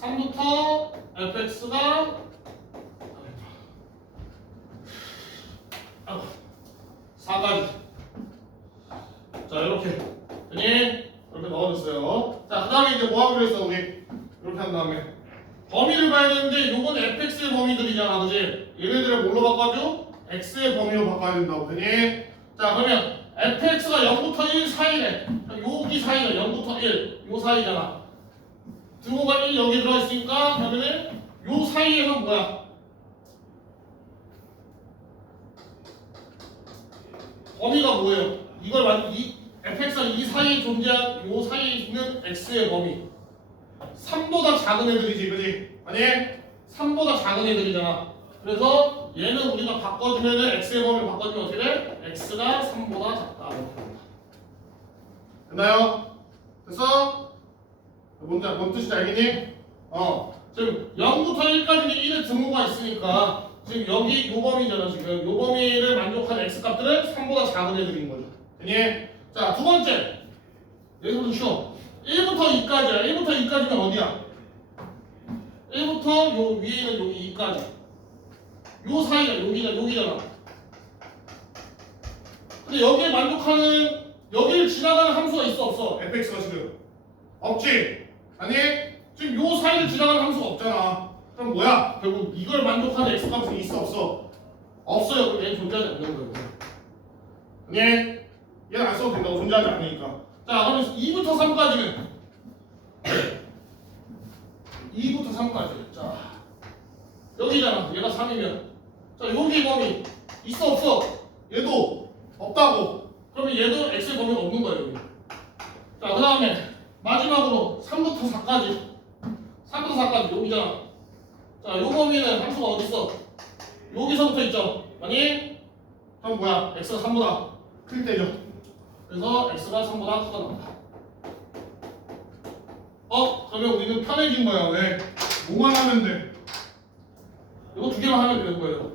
3부터 fx가 4까지. 자, 이렇게. 되니? 이렇게 넣어줬어요. 자, 그 다음에 이제 뭐 하기로 했어, 우리? 이렇게 한 다음에. 범위를 봐야 되는데, 요건 fx의 범위들이잖아, 그지? 얘네들을 뭘로 바꿔줘? x의 범위로 바꿔야 된다고. 되니? 자, 그러면 fx가 0부터 1 사이래. 여기 사이가 0부터 1. 요 사이잖아. 등호가 1 여기 들어있으니까, 그러면은 요 사이에서 뭐야? 범위가 뭐예요? 이걸 fx가 이 사이에 존재한 요 사이에 있는 x의 범위 3보다 작은 애들이지, 그지? 아니? 3보다 작은 애들이잖아. 그래서 얘는 우리가 바꿔주면은 x의 범위를 바꿔주면 어떻게 돼? x가 3보다 작다. 됐나요? 그래서 뭔 뜻인지 알겠니? 지금 0부터 1까지는 1의 등호가 있으니까 지금 여기 요 범위잖아. 지금 요 범위를 만족한 x 값들은 3보다 작은 애들인 거죠. 됐니? 자, 두 번째. 여기서부터 쉬워. 1부터 2까지야. 1부터 2까지는 어디야? 1부터 요 위에 있는 여기 2까지. 요 사이가 여기잖아. 근데 여기에 만족하는 여기를 지나가는 함수가 있어 없어? fx가 지금 없지? 아니? 지금 요 사이를 지나가는 함수가 없잖아. 그럼 뭐야? 결국 이걸 만족하는 x 값은 있어 없어? 없어요. 그럼 얘는 존재하지 않는 거예요. 아니? 얘는 안 써도 된다고. 존재하지 않으니까. 자, 그러면 2부터 3까지는 2부터 3까지. 자, 여기잖아. 얘가 3이면. 자, 여기 범위 있어 없어? 얘도 없다고. 그러면 얘도 x의 범위가 없는 거예요. 여기. 자, 그 다음에 마지막으로 3부터 4까지. 3부터 4까지 여기잖아. 자, 요 범위는 함수가 어디 있어? 여기서부터 있죠. 아니? 그럼 뭐야? x가 3보다 클 때죠. 그래서 x가 3보다 크다 나온다. 그러면 우리는 편해진 거야. 왜? 뭐만 하면 돼? 이거 2개만 하면 되는 거예요.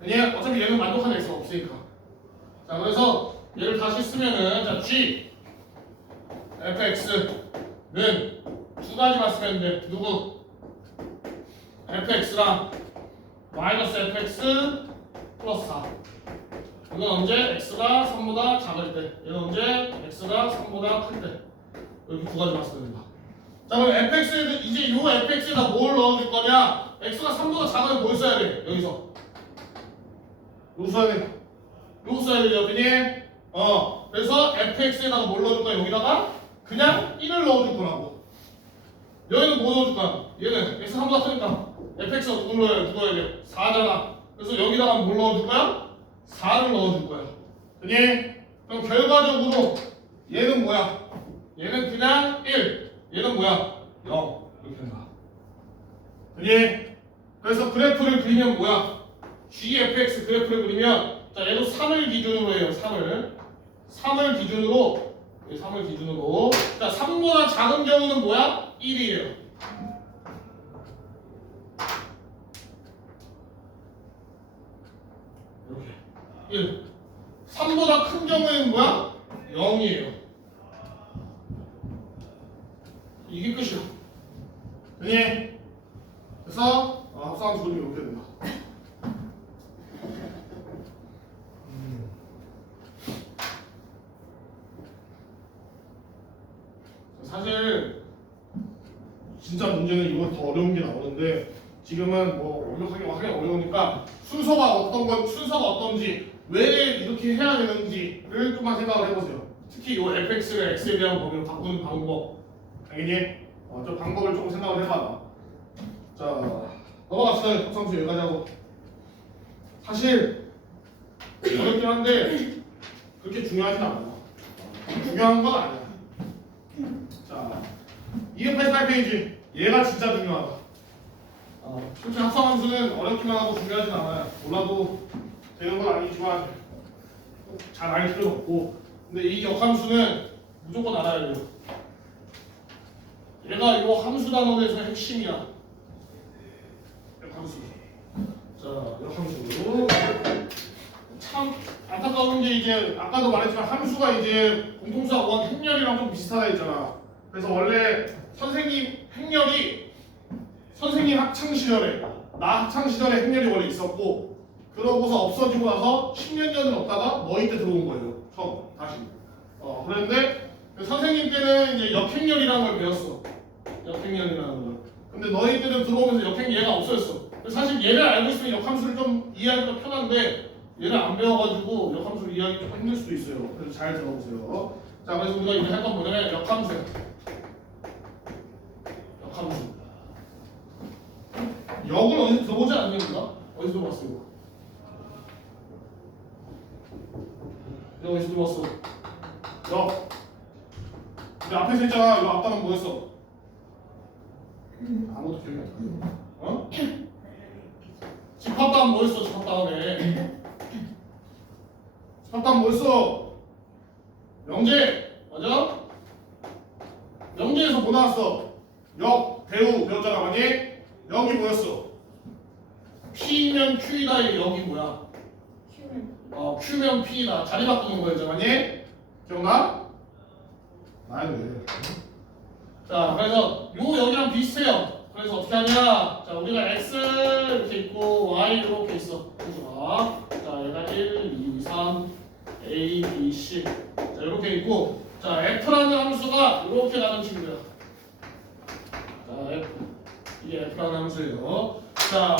왜냐? 어차피 얘는 만족하는 x가 없으니까. 자, 그래서 얘를 다시 쓰면은 자, g fx는 2가지만 쓰면 돼. 누구? fx랑 마이너스 fx 플러스 4. 이건 언제 x가 3보다 작을 때, 얘는 언제 x가 3보다 클 때. 이렇게 두 가지 봤어야 된다. 자, 그럼 fx에 이제 요 fx에다 뭘 넣어줄 거냐? x가 3보다 작으면 뭘 써야 돼? 여기서 요 써야 돼. 요 써야 되죠, 그니? 그래서 fx에다가 뭘 넣어줄 거야? 여기다가 그냥 1을 넣어줄 거라고. 여기는 뭐 넣어줄 거야? 얘는 x 3보다 크니까 fx가 누굴 넣어야 돼? 4잖아. 그래서 여기다가 뭘 넣어줄 거야? 4를 넣어줄 거야. 그니? 그럼 결과적으로 얘는 뭐야? 얘는 그냥 1. 얘는 뭐야? 0. 이렇게 된다. 그니? 그래서 그래프를 그리면 뭐야? gfx 그래프를 그리면 자 얘도 3을 기준으로 해요. 3을 기준으로 자 3보다 작은 경우는 뭐야? 1이에요. 이렇게 1. 3보다 큰 경우에는 뭐야? 0이에요. 이게 끝이야. 그니? 그래서 합성함수 그리면 이렇게 된다. 사실 진짜 문제는 이거 더 어려운 게 나오는데 지금은 뭐 완벽하게 하기 어려우니까 순서가 어떤지 왜 이렇게 해야 되는지를 좀만 생각을 해보세요. 특히 이 fx를 x에 대한 범위로 바꾸는 방법 당연히 저 방법을 조금 생각을 해봐라. 자 넘어갑시다. 합성함수 여기까지 하고 사실 어렵긴 한데 그렇게 중요하진 않아요. 중요한 건 아니야. 자, 288페이지. 얘가 진짜 중요하다. 솔직히 합성함수는 어렵기만 하고 중요하진 않아요. 몰라도 되는 건 아니지만 잘 알 필요는 없고. 근데 이 역함수는 무조건 알아야 돼요. 얘가 이 함수 단원에서 핵심이야. 역함수. 자, 역함수. 참 안타까운 게 이제 아까도 말했지만 함수가 이제 공통수학 원 행렬이랑 좀 비슷하다 했잖아. 그래서 원래 선생님 행렬이 선생님 학창 시절에 나 학창 시절에 행렬이 원래 있었고 그러고서 없어지고 나서 10년 년을 없다가 너희 때 들어온 거예요. 처음 다시. 그런데 선생님 때는 이제 역행렬이라는 걸 배웠어. 역행렬이라는 걸. 근데 너희 때는 들어오면서 역행 얘가 없어졌어. 사실 얘를 알고 있으면 역함수를 좀 이해하기가 편한데 얘를 안 배워가지고 역함수를 이해하기 좀 힘들 수도 있어요. 그래서 잘 들어보세요. 자, 그래서 우리가 이제 할 건 뭐냐면 역함수. 역을 어디서 들어보지 않니 우리가? 어디서 들어봤어 이거? 이거 어디서 들어봤어? 역. 근데 앞에서 했잖아. 이거 앞단은 뭐였어? 아무것도 기억이 안 나. 집합단 뭐였어? 집합단에. 집합단 뭐였어? 명제. 맞아? 명제에서 뭐 나왔어? 역, 대우 배웠잖아. 많이? 역이 뭐였어? P면 Q이다의 역이 뭐야? Q면 P이다. 자리 바꾸는 거였잖아. 많이? 기억나? 아유. 자, 그래서 요 여기랑 비슷해요. 그래서 어떻게 하냐? 자, 우리가 X 이렇게 있고 Y 이렇게 있어. 그죠? 자, 얘가 1, 2, 3, A, B, C. 자, 이렇게 있고, 자, F라는 함수가 이렇게 가는 친구야. 자, F. 이게 F라는 함수예요. 자,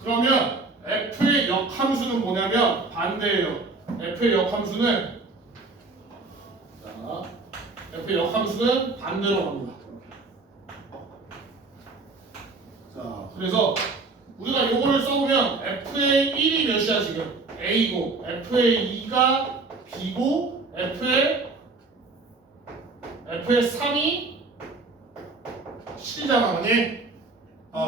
그러면 F의 역함수는 뭐냐면 반대예요. F의 역함수는 자, F의 역함수는 반대로 갑니다. 자, 그래서 우리가 요거를 써보면 F의 1이 몇이야 지금? A고 F의 2가 B고 F의 3이 C잖아, 맞니?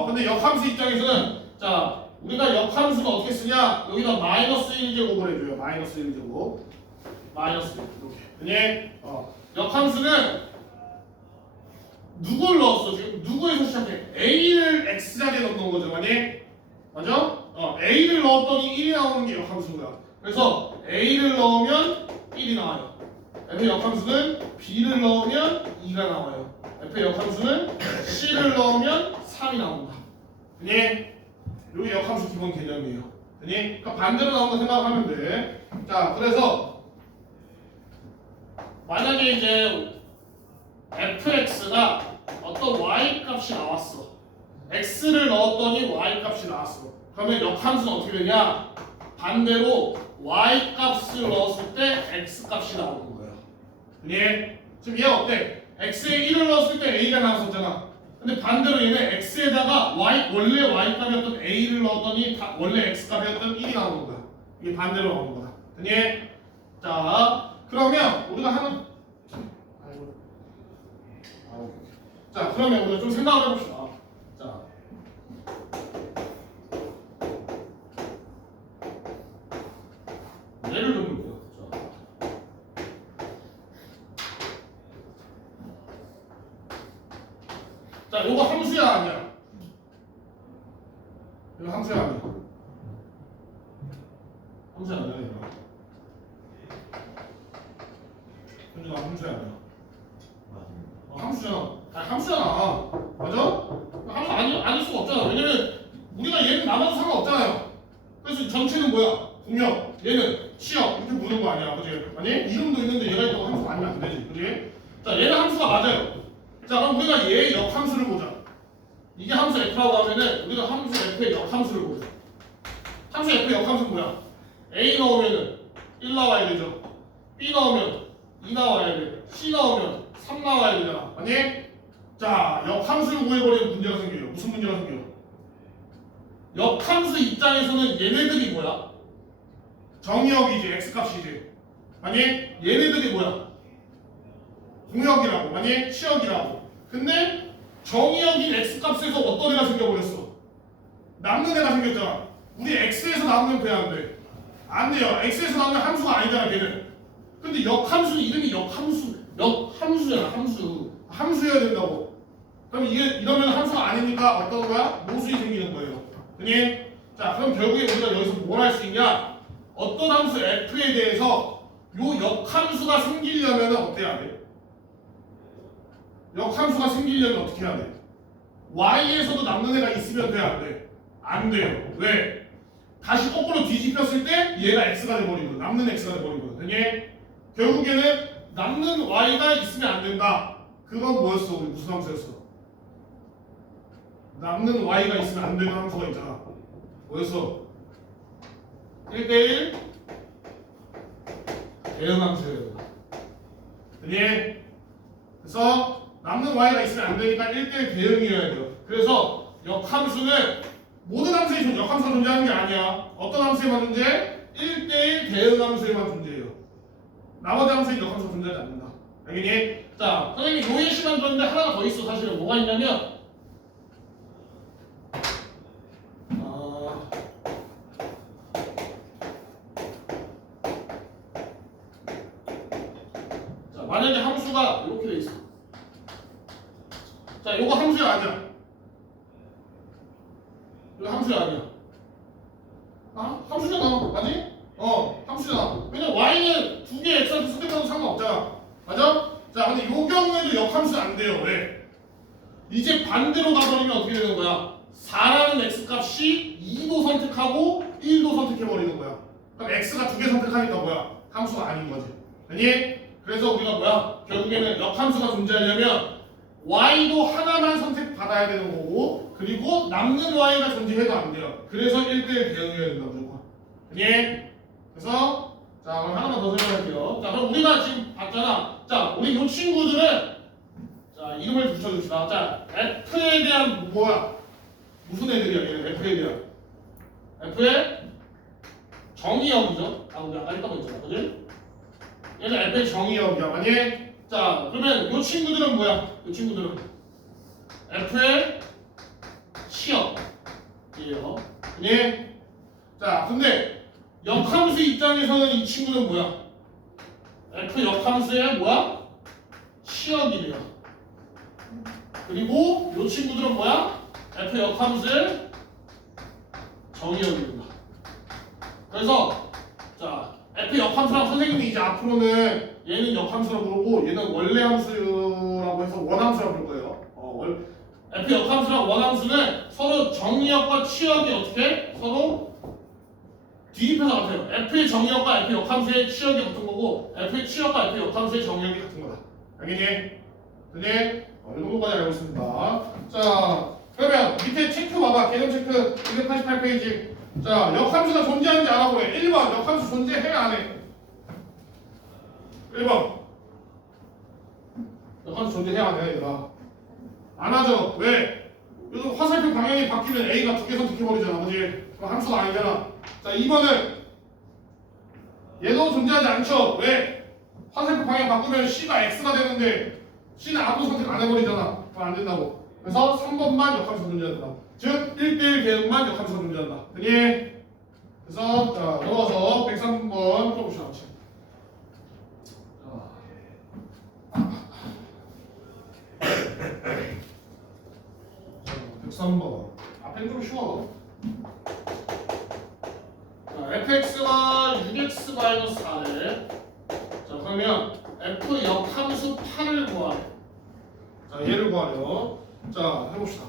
근데 역함수 입장에서는 자, 우리가 역함수는 어떻게 쓰냐? 여기다 마이너스 1제곱을 해줘요. 마이너스 1제곱. 마이너스 1 이렇게. 역함수는 누굴 넣었어? 지금 누구에서 시작해? A를 X자리에 넣는 거죠, 맞니? 맞아? A를 넣었더니 1이 나오는 게 역함수인 거야. 그래서 A를 넣으면 1이 나와요. F의 역함수는 B를 넣으면 2가 나와요. F의 역함수는 C를 넣으면 3이 나온다. 그니? 여기 역함수 기본 개념이에요. 그니? 그러니까 반대로 나온다 생각하면 돼. 자, 그래서 만약에 이제 fx가 어떤 y 값이 나왔어. x를 넣었더니 y 값이 나왔어. 그러면 역함수는 어떻게 되냐? 반대로 y 값을 넣었을 때 x 값이 나오는 거예요. 예? 지금 얘가 어때? x에 1을 넣었을 때 a가 나왔었잖아. 근데 반대로 얘는 x에다가 원래 y 값이었던 a를 넣었더니 원래 x 값이었던 1이 나오는 거야. 이게 반대로 나오는 거야. 예? 자, 그러면 우리가 하는 자, 그러면 우리가 좀 생각을 해봅시다. 자, 예를 들면 자, 요거 함수야 아니야? 이거 함수야 아니야? 함수야 아니야? 이거. 현준아 함수야 아니야? 함수잖아. 함수잖아. 맞아? 함수 아닐 수가 없잖아. 왜냐면 우리가 얘는 남아도 상관없잖아요. 그래서 전체는 뭐야? 공역. 얘는 치역. 이렇게 보는 거 아니야. 그지? 아니? 이름도 있는데 얘가 있다고 함수가 아니면 안 되지. 그지? 자, 얘는 함수가 맞아요. 자, 그럼 우리가 얘의 역함수를 보자. 이게 함수 f라고 하면은 우리가 함수 f의 역함수를 보자. 함수 f의 역함수는 뭐야? a 넣으면은 1 나와야 되죠. b 넣으면 2 나와야 돼. c 넣으면 3 나와야 되잖아. 아니? 자, 역함수를 구해버리면 문제가 생겨요. 무슨 문제가 생겨요? 역함수 입장에서는 얘네들이 뭐야? 정의역이지, x값이지. 아니? 얘네들이 뭐야? 공역이라고. 아니? 치역이라고. 근데 정의역인 x값에서 어떤 애가 생겨버렸어? 남는 애가 생겼잖아. 우리 x에서 남으면 돼, 안 돼? 안 돼요. x에서 남는 함수가 아니잖아, 걔는. 근데 역함수 이름이 역함수잖아. 함수여야 된다고. 그럼 이게 이러면 함수가 아니니까 어떤 거야? 모순이 생기는 거예요. 그니? 자, 그럼 결국에 우리가 여기서 뭘 할 수 있냐? 어떤 함수 f에 대해서 요 역함수가 생기려면 어떻게 해야 돼? 역함수가 생기려면 어떻게 해야 돼? y에서도 남는 애가 있으면 돼, 안 돼? 안 돼요. 왜? 다시 거꾸로 뒤집혔을 때 얘가 x가 돼버리거든. 남는 x가 돼버리거든. 그니? 결국에는 남는 y가 있으면 안 된다. 그건 뭐였어? 우리 무슨 함수였어? 남는 y가 있으면 안 되는 함수가 있잖아. 뭐였어? 1대1 대응 함수예요. 그니? 그래서 남는 y가 있으면 안 되니까 1대1 대응이어야 돼요. 그래서 역함수는 모든 함수에 역함수가 존재하는 게 아니야. 어떤 함수에만 존재해? 1대1 대응 함수에만 존재해요. 나머지 함수에 역함수가 존재하지 않는다. 알겠니? 자, 선생님이 요 예시만 들었는데 하나가 더 있어. 사실은 뭐가 있냐면 자, 만약에 함수가 이렇게 돼 있어. 자, 요거 함수야 아니야? 이거 함수야 아니야? 아, 함수잖아. 맞지? 함수잖아. 왜냐면 y는 두 개의 x한테 선택해도 상관없잖아. 맞아? 자, 근데 요 경우에도 역함수 안 돼요. 왜? 이제 반대로 가버리면 어떻게 되는 거야? 4라는 x값이 2도 선택하고 1도 선택해버리는 거야. 그럼 x가 두 개 선택하니까 뭐야? 함수가 아닌 거지. 아니? 그래서 우리가 뭐야? 결국에는 역함수가 존재하려면 y도 하나만 선택받아야 되는 거고, 그리고 남는 y가 존재해도 안 돼요. 그래서 1대1 대응해야 된다 무조건. 예? 그래서 자, 그럼 하나만 더 설명할게요. 자, 그럼 우리가 지금 봤잖아. 자, 우리 이 친구들은 자, 이름을 붙여줍시다. 자, f에 대한 뭐야? 무슨 애들이야? 얘는 f에 대한 f의 정의역이죠. 우리 아까 했던 거 있잖아. 그지? 얘는 f의 정의역이야. 만약에 자, 그러면 이 친구들은 뭐야? 이 친구들은 f의 치역이에요. 예? 자, 근데 역함수 입장에서는 이 친구는 뭐야? f 역함수의 뭐야? 치역이래요. 그리고 이 친구들은 뭐야? f 역함수의 정의역입니다. 그래서 자, f 역함수랑 선생님이 이제 앞으로는 얘는 역함수라고 부르고 얘는 원래 함수라고 해서 원함수라고 부를 거예요. f 역함수랑 원함수는 서로 정의역과 치역이 어떻게 서로 뒤집혀서 같아요. F의 정의역과 F의 역함수의 취역이 같은 거고 F의 취역과 F의 역함수의 정의역이 같은 거다. 알겠니? 됐니? 이 정도까지 알고 있습니다. 자, 그러면 밑에 체크 봐봐. 개념 체크 288페이지. 자, 역함수가 존재하는지 알아보래. 1번 역함수 존재해 안 해? 1번 역함수 존재해 안 해? 얘들아 안 하죠. 왜? 요즘 화살표 방향이 바뀌면 A가 두 개 선택해버리잖아. 그지? 그럼 함수가 아니잖아. 자, 2번은 얘도 존재하지 않죠. 왜? 화살표 방향 바꾸면 C가 X가 되는데 C는 아무 선택 안 해버리잖아. 그럼 안 된다고. 그래서 3번만 역함수 존재한다. 즉 1대1 대응만 역함수 존재한다. 되니? 그래서 자 넘어가서 103번 풀어봅시다. 103번 앞에는 좀 쉬워. 자, fx가 6x-4래. 자, 그러면 f 역함수 8을 구하래. 자, 얘를 구하래요. 자, 해봅시다.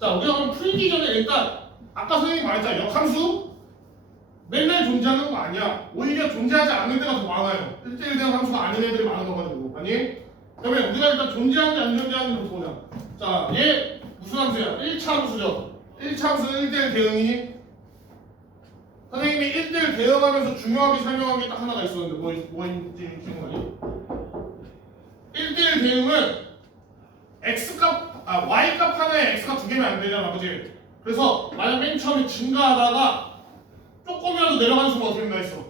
자, 우리가 그럼 풀기 전에 일단 아까 선생님이 말했잖아. 역함수 맨날 존재하는 거 아니야. 오히려 존재하지 않는 데가 더 많아요. 1대1 대응 함수가 아닌 애들이 많은 거가지고. 아니? 그러면 우리가 일단 존재하는지 안 존재하는지부터 보자. 자, 얘 무슨 함수야? 1차 함수죠. 1차 함수는 1대1 대응이니? 선생님이 1대1 대응하면서 중요하게 설명한 게 딱 하나가 있었는데 뭐인지 기억나니? 1대1 대응은 x값, y값 하나에 x값 두 개면 안 되잖아. 그치? 그래서 만약 맨 처음에 증가하다가 조금이라도 내려가는 순간 어떻게 된다 했어?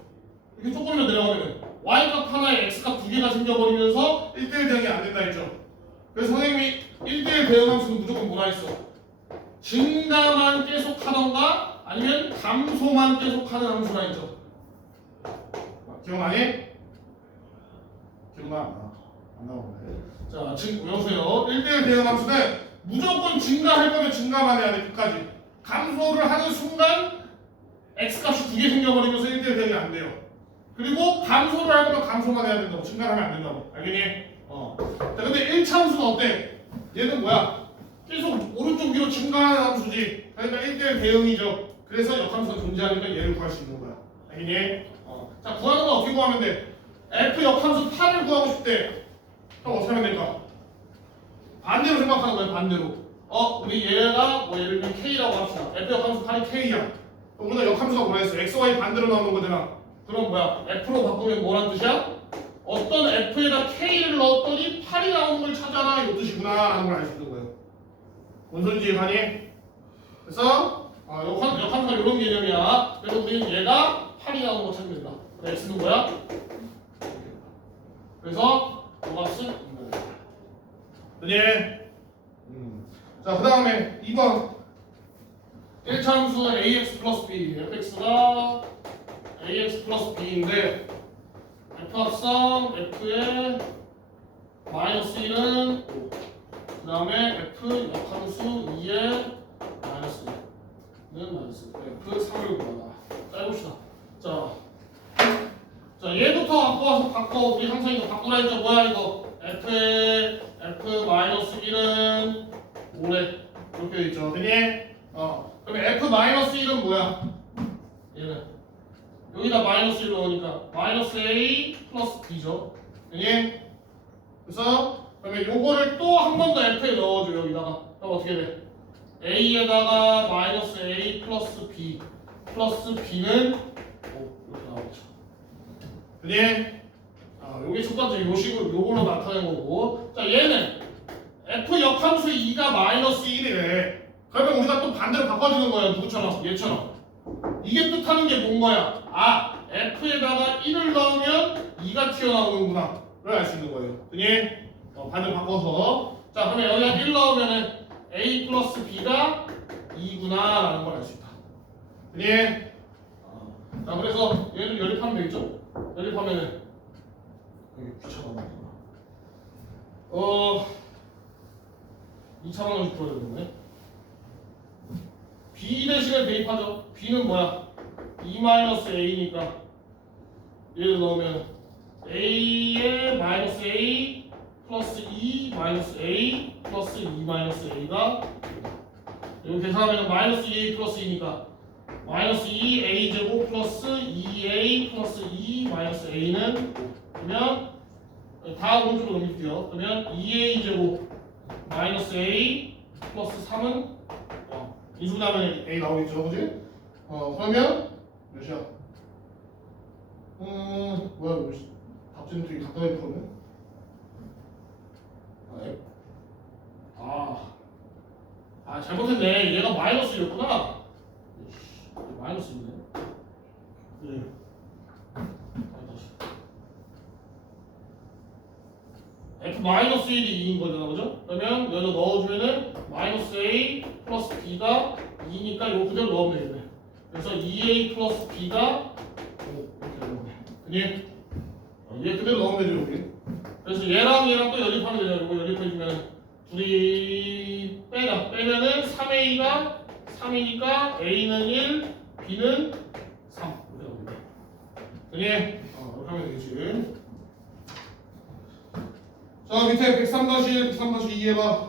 이렇게 조금이라도 내려가면 y값 하나에 x값 두 개가 생겨버리면서 1대1 대응이 안 된다 했죠. 그래서 선생님이 1대1 대응 함수는 무조건 뭐라 했어? 증가만 계속하던가 아니면 감소만 계속하는 함수라 했죠. 기억나니? 기억나? 안 나오네. 자, 지금 외우세요. 1대1 대응 함수는 무조건 증가할 거면 증가만 해야 돼. 끝까지. 감소를 하는 순간 x값이 두 개 생겨버리면서 1대1 대응이 안 돼요. 그리고 감소를 할 거면 감소만 해야 된다고. 증가를 하면 안 된다고. 알겠니? 자, 근데 1차 함수는 어때? 얘는 뭐야? 계속 오른쪽 위로 증가하는 함수지. 그러니까 1대1 대응이죠. 그래서 역함수가 존재하니까 얘를 구할 수 있는 거야. 알겠니? 자, 구하는 건 어떻게 구하면 돼? f 역함수 8을 구하고 싶대. 그럼 어떻게 하면 될까? 반대로 생각하는 거야. 반대로. 우리 얘가 뭐 예를 들면 k라고 합시다. f 역함수 8이 k야. 그럼 우리가 역함수가 뭐라 했어? x, y 반대로 나오는 거잖아. 그럼 뭐야? f로 바꾸면 뭐란 뜻이야? 어떤 f에다 k를 넣었더니 8이 나오는 걸 찾아라 이 뜻이구나 라는 걸 알 수 있는 거예요. 뭔 소리인지 이해가니? 그래서 역함수가 이런 개념이야. 그래서 우리는 얘가 8이 나오는 걸 찾으면 된다. 그럼 x는 뭐야? 그래서 로가스 인간이다. 되니? 자, 그 다음에 2번 1차 함수 ax 플러스 b fx가 ax 플러스 b인데 f 합성 f의 마이너스 1은 5. 그 다음에 f 역함수 2의 마이너스 1은 마이너스 f 3을 구하다. 자, 해봅시다. 자, 얘부터 갖고 와서 바꿔. 우리 항상 이거 바꾸라 했죠. 뭐야 이거? f의 f 마이너스 1은 5래. 이렇게 돼 있죠. 되니? 그럼 f 마이너스 1은 뭐야? 얘는 여기다 마이너스 1 넣으니까 마이너스 a 플러스 b죠. 되니? 그래서 그러면 요거를 또 한 번 더 f에 넣어줘. 여기다가. 그럼 어떻게 돼? a에다가 마이너스 a 플러스 b 플러스 b는 5 이렇게 나오죠. 되니? 요게 첫 번째 요식으로 요걸로 나타낸 거고. 자, 얘는 f 역함수 2가 마이너스 1이래. 그러면 우리가 또 반대로 바꿔주는 거야. 누구처럼? 얘처럼. 이게 뜻하는 게 뭔 거야? f에다가 1을 넣으면 2가 튀어나오는구나. 를 알 수 있는 거예요. 되니? 반대로 바꿔서. 자, 그러면 여기다 1 넣으면은 a 플러스 b가 2구나 라는 걸 알 수 있다. 되니? 자, 그래서 얘를 연립하면 되겠죠? 연립하면은 여기 귀찮아. 2차 방정식 풀어야 되는데 b 대신에 대입하죠. b는 뭐야? 2-a니까 얘를 넣으면 a에 마이너스 a 플러스 2 마이너스 a 플러스 2 마이너스 a가 여기 계산하면 마이너스 2a 플러스 2니까 마이너스 2a 제곱 플러스 2a 플러스 2 마이너스 a는 5. 그러면 다 오른쪽으로 넘길게요. 그러면 2a 제곱 마이너스 a 플러스 3은 인수분하면 a 나오겠죠, 그지? 그러면 몇이야? 뭐야, 답지는 되게 가까이 풀었네. 잘못했네. 얘가 마이너스였구나. 마이너스인데. 네. F 마이너스 1이 2인 거잖아, 그죠? 그러면 여기다 넣어주면은 마이너스 A 플러스 B가 2니까 이거 그대로 넣으면 되겠네. 그래서 2A 플러스 B가 5 이렇게 넣으면 돼. 그니? 얘 그대로 넣으면 되죠, 여기. 그래서 얘랑 또 연립하면 되죠. 이거 연립해주면 둘이 빼면은 3A가 3이니까 A는 1, B는 3 이렇게 넣으면 돼. 그니? 이렇게 하면 되겠지. 자, 밑에 103-1, 103-2 해봐.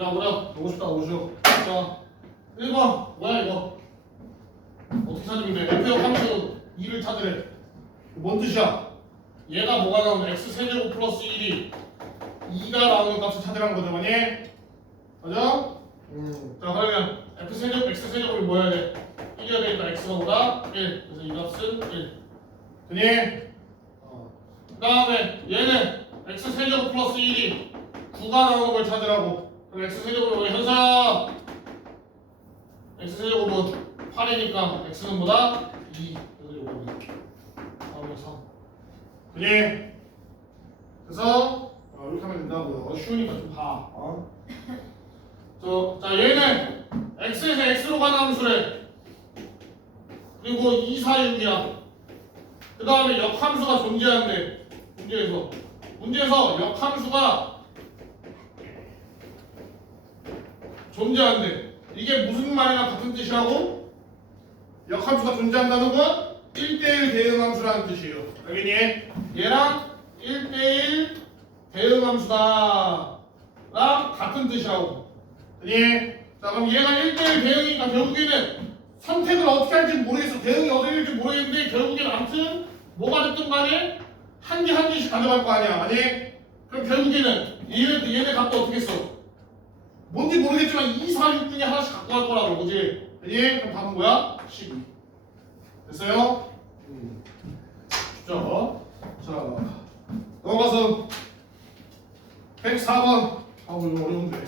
자, 뭐야? 50다, 50. 자, 1번. 뭐야, 이거? 어떻게 찾으면 돼? F역 함수 2를 찾으래. 뭔 뜻이야? 얘가 뭐가 나오는 X세제곱 플러스 1이 2가 나오는 값을 찾으라는 거죠, 맞니? 맞아? 자, 그러면 F세제곱, X세제곱이 뭐야 돼? 1이어야 되니까 X가 뭐다? 1. 그래서 이 값은 1. 되니? 그 다음에 얘는 X세제곱 플러스 1이 9가 나오는 걸 찾으라고. 그럼 X세제곱은 여기 현사 X세제곱은 8이니까 X는 뭐다? 2. 그래서 요거는 3. 그니? 그래서 이렇게 하면 된다고요. 쉬우니까 좀 봐. 자, 얘는 x에서 x로 가는 함수래. 그리고 2, 4, 6이야. 그 다음에 역함수가 존재한대. 문제에서 역함수가 존재한대. 이게 무슨 말이랑 같은 뜻이라고? 역함수가 존재한다는 건 1대1 대응함수라는 뜻이에요. 알겠니? 얘랑 1대1 대응함수다랑 같은 뜻이라고. 아니? 자, 그럼 얘가 1대1 대응이니까 결국에는 선택을 어떻게 할지 모르겠어. 대응이 어떻게 될지 모르겠는데 결국에는 아무튼 뭐가 됐든 간에 한 개 한 개씩 가져갈 거 아니야. 아니? 그럼 결국에는 얘네 값도 어떻게 써? 뭔지 모르겠지만 2, 4, 6 중에 하나씩 갖고 갈 거라고. 그지? 아니? 그럼 답은 뭐야? 12. 됐어요? 자, 넘어가서 104번. 이거 어려운데.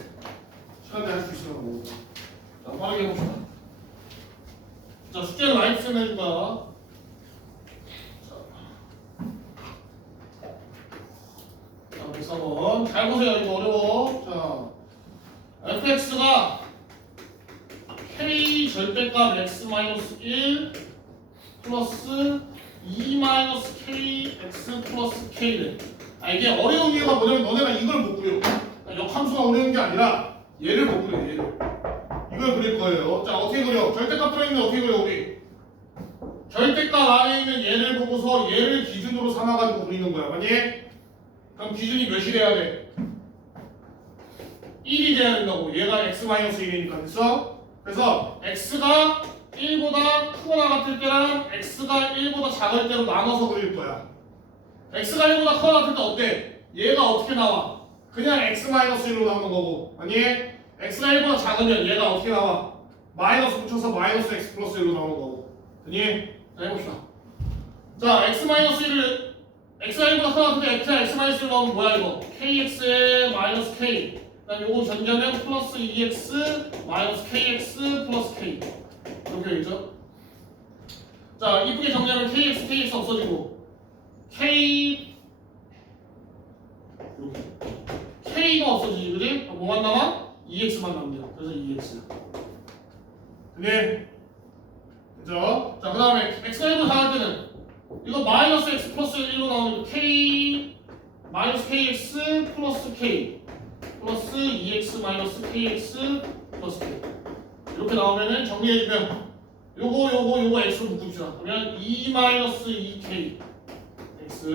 시간 내할 수 있으라고. 자, 빠르게 해봅시다. 자, 숙제는 많이 쓰내니까. 자, 104번. 잘 보세요. 이거 어려워. 자, fx가 k 절대값 x-1 플러스 2-k x 플러스 k래. 이게 어려운 이유가 뭐냐면 너네가 이걸 못 그려. 역함수가 어려운 게 아니라 얘를 못 그려. 얘를. 이걸 그릴 거예요. 자, 어떻게 그려? 절대값 들어있는 어떻게 그려 우리? 절대값 안에 있는 얘를 보고서 얘를 기준으로 삼아가지고 그리는 거야. 맞니? 그럼 기준이 몇이 돼야 돼? 1이 돼야 된다고. 얘가 x-1이니까 됐어? 그래서 x가 1보다 크거나 같을 때랑 x가 1보다 작을 때로 나눠서 그릴 거야. x가 1보다 크거나 같을 때 어때? 얘가 어떻게 나와? 그냥 x-1로 나오는 거고. 아니? x가 1보다 작으면 얘가 어떻게 나와? 마이너스 붙여서 마이너스 x 플러스 1로 나오는 거고. 아니? 자, 해봅시다. 자, x-1을 x가 1보다 크거나 같을 때 x가 x-1로 나오면 뭐야 이거? kx에 마이너스 k. 그다음 요거 전자면 플러스 2x 마이너스 kx 플러스 k. 이렇게 되겠죠? 자, 이쁘게 정리하면 kx 없어지고 k가 없어지지, 그지? 뭐만 남아? 2x만 남냐. 그래서 2x. 그게 그죠? 자, 그 다음에 x가 1로 나갈 때는 이거 마이너스 x 플러스 1로 나오면 k 마이너스 kx 플러스 k 플러스 2x 마이너스 kx 플러스 k 이렇게 나오면은 정리해주면 요거 x로 묶읍시다. 그러면 2 마이너스 2k x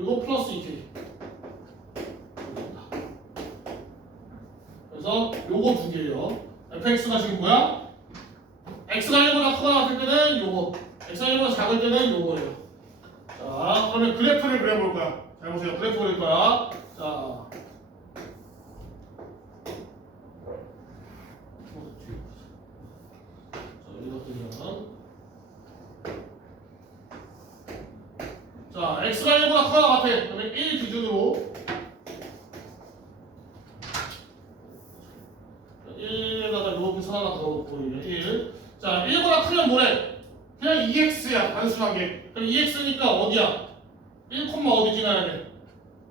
요거 플러스 2k. 그래서 요거 두 개예요. fx가 지금 뭐야? x가 1보다 크거나 같을 때는 요거, x가 1보다 작을 때는 요거예요. 자, 그러면 그래프를 그려볼 거야. 잘 보세요. 그래프 그릴 거야. 자, 여기다 그리면 자, x가 1보다 크거나 같아. 그러면 1 기준으로 1에다가 이렇게 선 하나 더넣고 1. 자, 1보다 크면 뭐래? 그냥 2x야. 단순하게. 그럼 2x니까 어디야? 1, 어디 지나야 돼?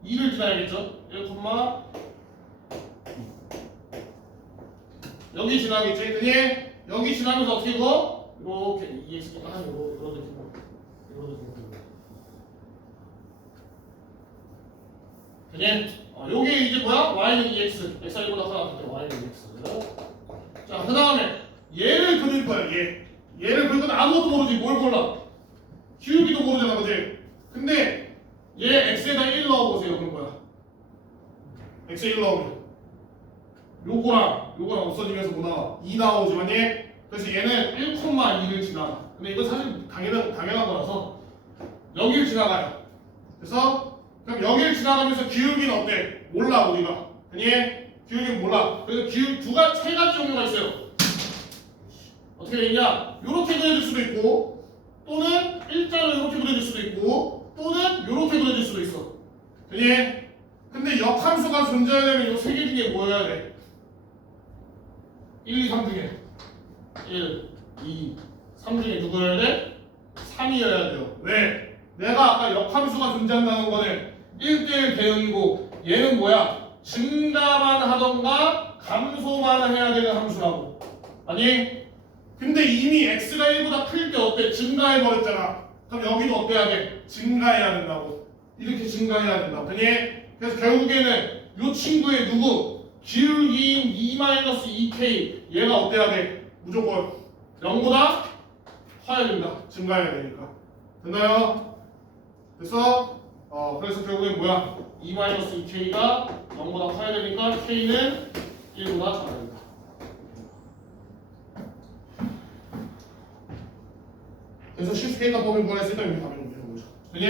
2를 지나야겠죠? 1, 여기 지나겠지? 그니 여기 지나면서 어떻게 읽어? 이렇게 2x니까 한 이런 느낌으로. 그니 요게 이제 뭐야? y는 2x. x가 1보다 크다 같을 때 y는 2x. 자, 그 다음에 얘를 그릴 거야. 얘를 그릴 건 아무것도 모르지. 뭘 몰라? 기울기도 모르잖아, 그지? 근데 얘 x에다 1 넣어보세요. 그런 거야. x에 1 넣으면 요거랑 없어지면서 뭐 나와? 2 나오지만 그래서 얘는 1,2를 지나가. 근데 이거 사실 당연한 거라서 여기를 지나가요. 그래서 그럼 여기를 지나가면서 기울기는 어때? 몰라 우리가. 아니 기울기는 몰라. 그래서 세 가지 종류가 있어요. 어떻게 되냐? 이렇게 그려질 수도 있고, 또는 일자로 이렇게 그려질 수도 있고, 또는 이렇게 그려질 수도 있어. 아니 근데 역함수가 존재하려면 이 세 개 중에 뭐여야 돼? 1, 2, 3 중에 1, 2, 3 중에 누구여야 돼? 3이어야 돼요. 왜? 내가 아까 역함수가 존재한다는 거는 1대1 대응이고 얘는 뭐야? 증가만 하던가 감소만 해야 되는 함수라고. 아니? 근데 이미 x가 1보다 클 때 어때? 증가해버렸잖아. 그럼 여기도 어때야 돼? 증가해야 된다고. 이렇게 증가해야 된다고. 그니? 그래서 결국에는 이 친구의 누구? 기울기인 2-2k 얘가 어때야 돼? 무조건 0보다 커야 된다. 증가해야 되니까. 됐나요? 그래서 결국엔 뭐야? 2-2k가 0보다 커야 되니까 k는 1보다 작아야 된다. 그래서 실수 K값 범위 구하랬으니까 여기 답이 되는 거죠. 그니?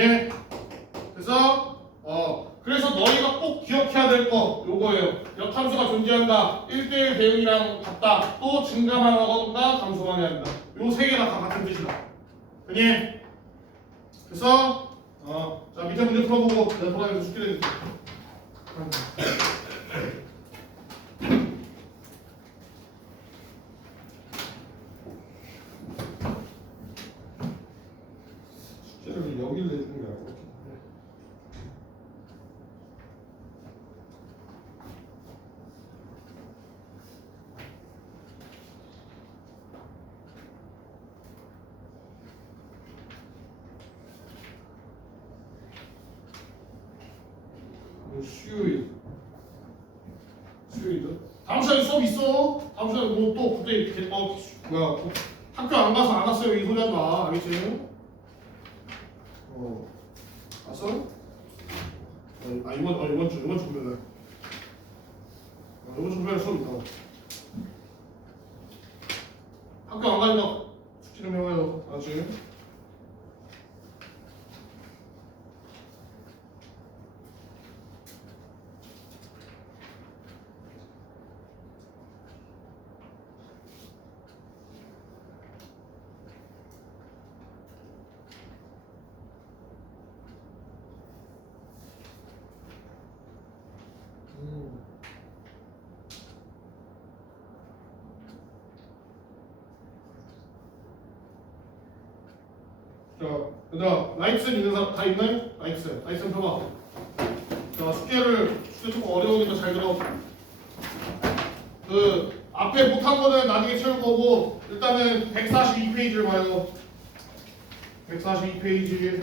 그래서 너희가 꼭 기억해야 될 거 요거예요. 역함수가 존재한다. 1대1 대응이랑 같다. 또 증가만 하거나 감소만 해야 된다. 요 세 개가 다 같은 뜻이다. 그니? 그래서 자 밑에 문제 풀어보고 내가 돌아가면서 숙제 내줄게. 숙제를 여기를 내주는 게 아니고 수요일 다음 시간에 수업 있어. 다음 시간에 뭐 또 그때 뭐야 학교 안 가서 안 왔어요 이 소리 하지 마. 알겠지? 왔어? 이번 주 금요일날 이번 주 금요일에 수업 있다고. 학교 안 가니까 숙제 좀 해와요. 알았지? 자, 얘들아, 라이트슨 있는 사람 다 있나요? 라이트슨 펴봐. 자, 숙제 조금 어려우니까 잘 들어. 그 앞에 못한 거는 나중에 채울 거고 일단은 142페이지를 봐요. 142페이지.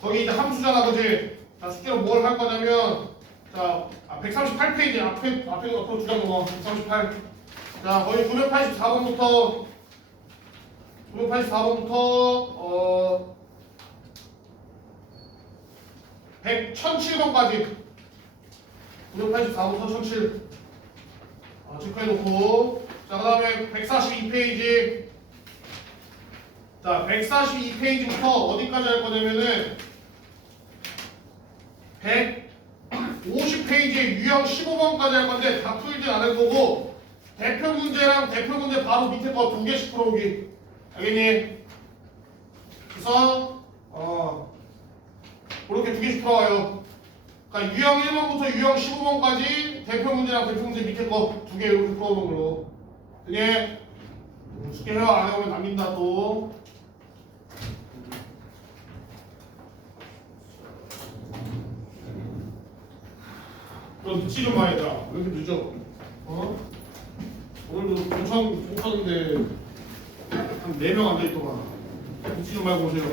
거기 이제 함수잖아, 그지? 자, 숙제로 뭘 할 거냐면, 자, 138페이지 앞으로 두 장 넘어. 138. 자, 거의 984번부터 1007번까지 984부터 1007 체크해놓고 자, 그 다음에 142페이지 자, 142페이지부터 어디까지 할 거냐면은 150페이지 유형 15번까지 할 건데 다 풀진 않을 거고 대표 문제랑 대표 문제 바로 밑에 거 두 개씩 풀어오기. 알겠니? 그래서 그렇게 두 개씩 풀어와요. 그러니까 유형 1번부터 유형 15번까지 대표 문제랑 대표 문제 밑에 거 두 개 이렇게 풀어오는 걸로. 그게 숙제 해와 안 해오면 남긴다 또. 그럼 늦지 좀 마 얘들아. 왜 이렇게 늦어? 오늘도 동천인데 한 4명 앉아있더만. 늦지 좀 말고 오세요.